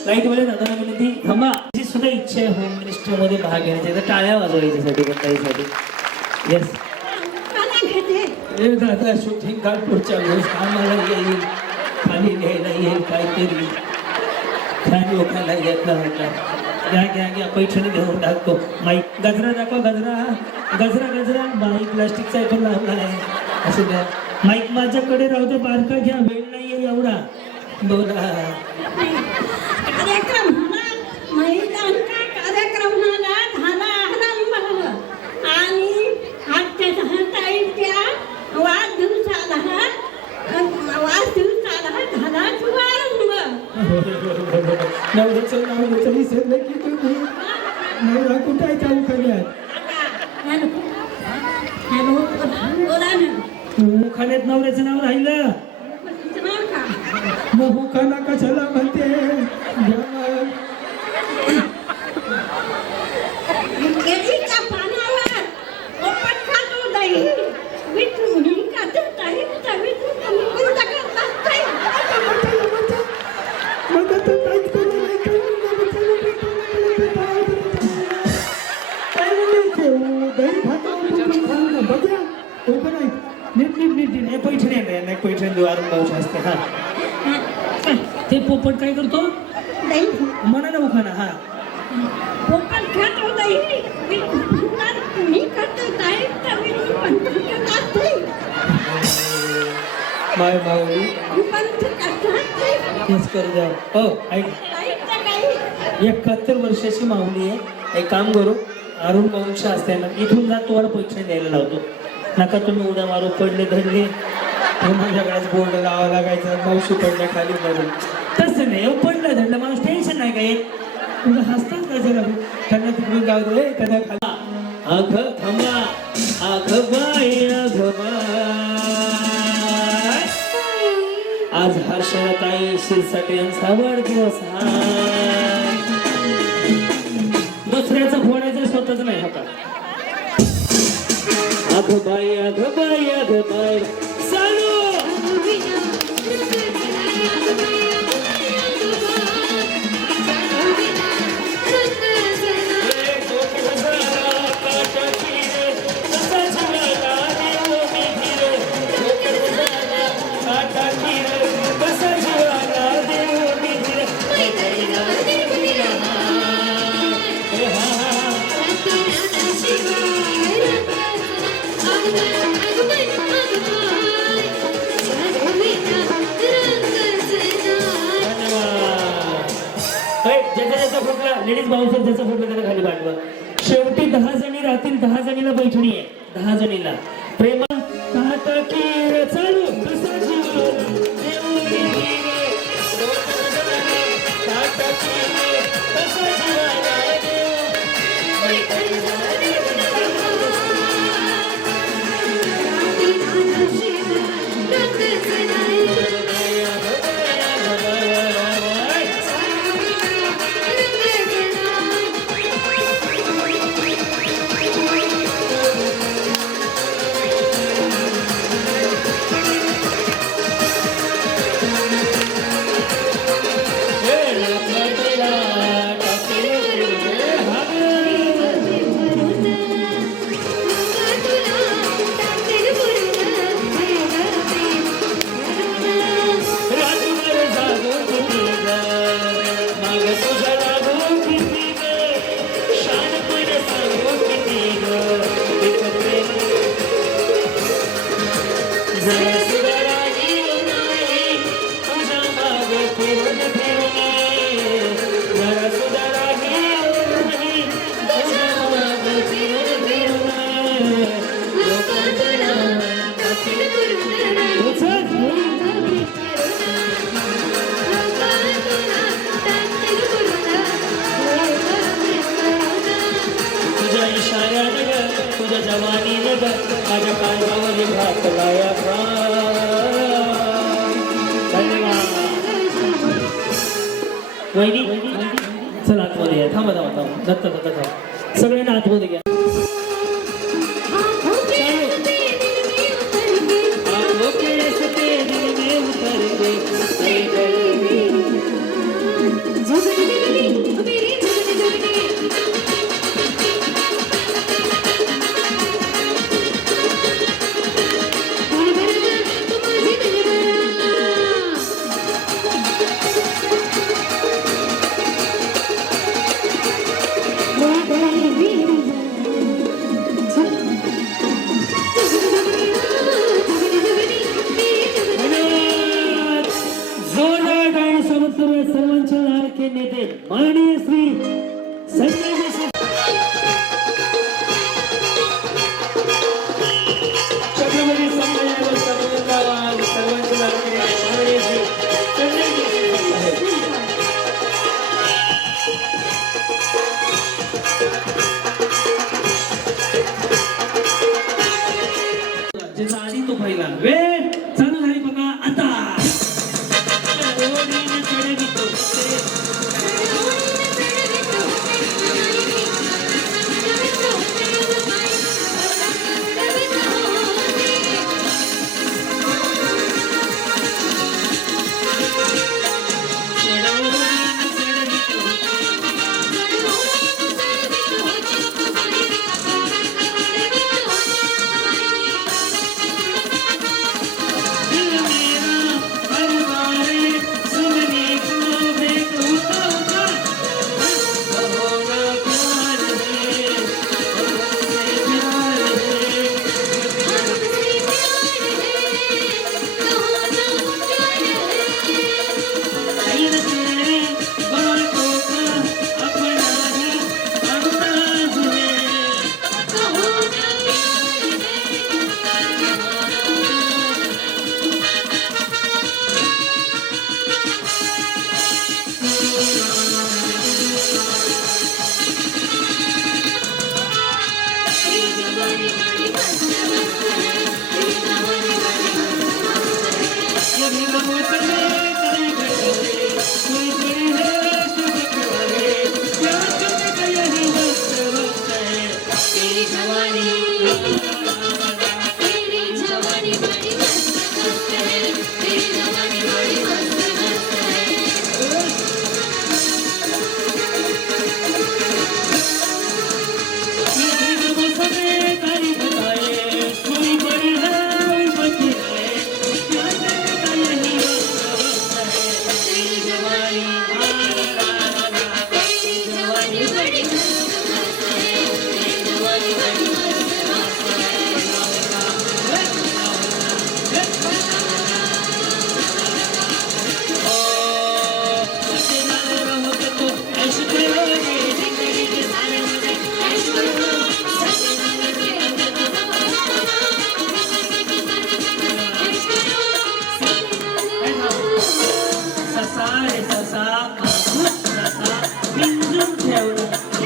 Light वाले दादा विनंती थांबा. जी सुद्धा इच्छा आहे होम मिनिस्टर मध्ये भाग घेण्याची तर टाळ्या वाजवायच्यासाठी ताईसाठी. येस दादा शूटिंग काढ पुढच्या वेळेस कामाला येईल खाली घ्यायला येईल काहीतरी खाली लोकांना येत नव्हता. घ्या पैठणी घेऊन टाकतो. माईक गजरा दाखवा गजरा गजरा माईक प्लास्टिकचा इथून लावला आहे असं द्या. माईक माझ्याकडे राहू दे बारका घ्या वेळ नाहीये एवढा. बोला कार्यक्रम महिलांचा कार्यक्रमाला झाला आरंभ आणि आजच्या 10 तारीखच्या वाढदिवसाला झाला शुभारंभ. नवऱ्याचं नाव विसरलं की तुम्ही नवरा कुठं आहे त्या उखाण्यात. बोला ना उखाण्यात नवऱ्याचं नाव राहिलं मग उखाणा कशाला म्हणते. केळीच्या पानावर पोपट खातो दही विठू ही खातो दही चवीतून कमी करू टाकत नसते. मग आता काहीच करू नाही दही भात बघा ओपन आहे. नीट पैठणी देऊ अरुण असते. हा ते पोपट काय करतो दही म्हणा ना उखाणा. हा पोपट खातो दही मी खातो दही चवीतून पण टाकत नसते. माय माऊली पंच टाकत हेच करू द्या. हो ऐक 71 वर्षाची माऊली आहे. एक काम करू अरुण वंश असते ना इथून जा तुम्हाला पैसे द्यायला लावतो. नका तुम्ही उड्या मारू पडले धडले माझ्याकडेच बोर्ड लावा लागायचं मावशी पडल्या खाली मारून. तसं नाही पडलं धडलं माणूस टेन्शन नाही काय तुझं हसतात का जरा त्यांना तिकडून गाव दे त्यांना खाला. अघ थांबा अघ बाय अघ बाय. आज हर्षदाताई शिरसाट यांचा वाढदिवस. दुसऱ्याचा फोडायचा स्वतःच नाही होता. अघ बाय अघ बाय अघ बाय चालू. लेडीज बाउन्सर ज्याचा फोटो त्याला खाली पाठवा. शेवटी 10 जणी राहतील 10 जणीला पैठणी आहे. 10 जणीला प्रेमा काटकीर चालू कसा जीव देऊनी रे काटकीर कसा जीवाला जवानी ग माझ्या काळजावर घातला या वहिनी चला आतमध्ये या थांबा थांबा थांबा दत्त सगळ्यांना आतमध्ये घ्या सर्वांच्या लाडके नेते माननीय श्री संजय छत्रपती संभाजी सर्वांचे लाडके माननीय श्री ज्याचा आधी तो पहिला वेळ चालू झाली बघा आता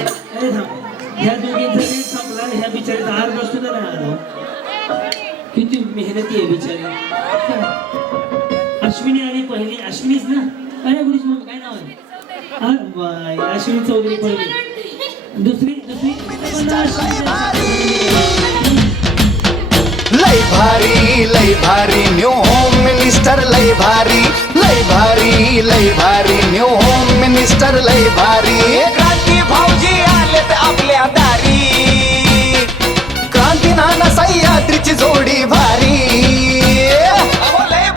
ह्या दोघींचा नीट संपला ह्या बिचारीचा हार बसतो ना आलो किती मेहनती आहे बिचारी अश्विनी आणि पहिली अश्विनीच ना अरे गुरुजी मग काय नाव आहे बाय अश्विनी चौधरी पहिली दुसरी लय भारी न्यू होम मिनिस्टर लय भारी न्यू होम मिनिस्टर लय भारी क्रांती भाऊजी आलेत आपल्या दारी क्रांती नाना सह्याद्रीची जोडी भारी अहो लय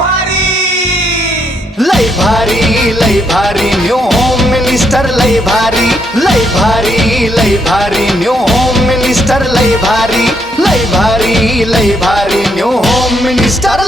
भारी न्यू होम मिनिस्टर लय भारी न्यू होम मिनिस्टर लय भारी न्यू होम मिनिस्टर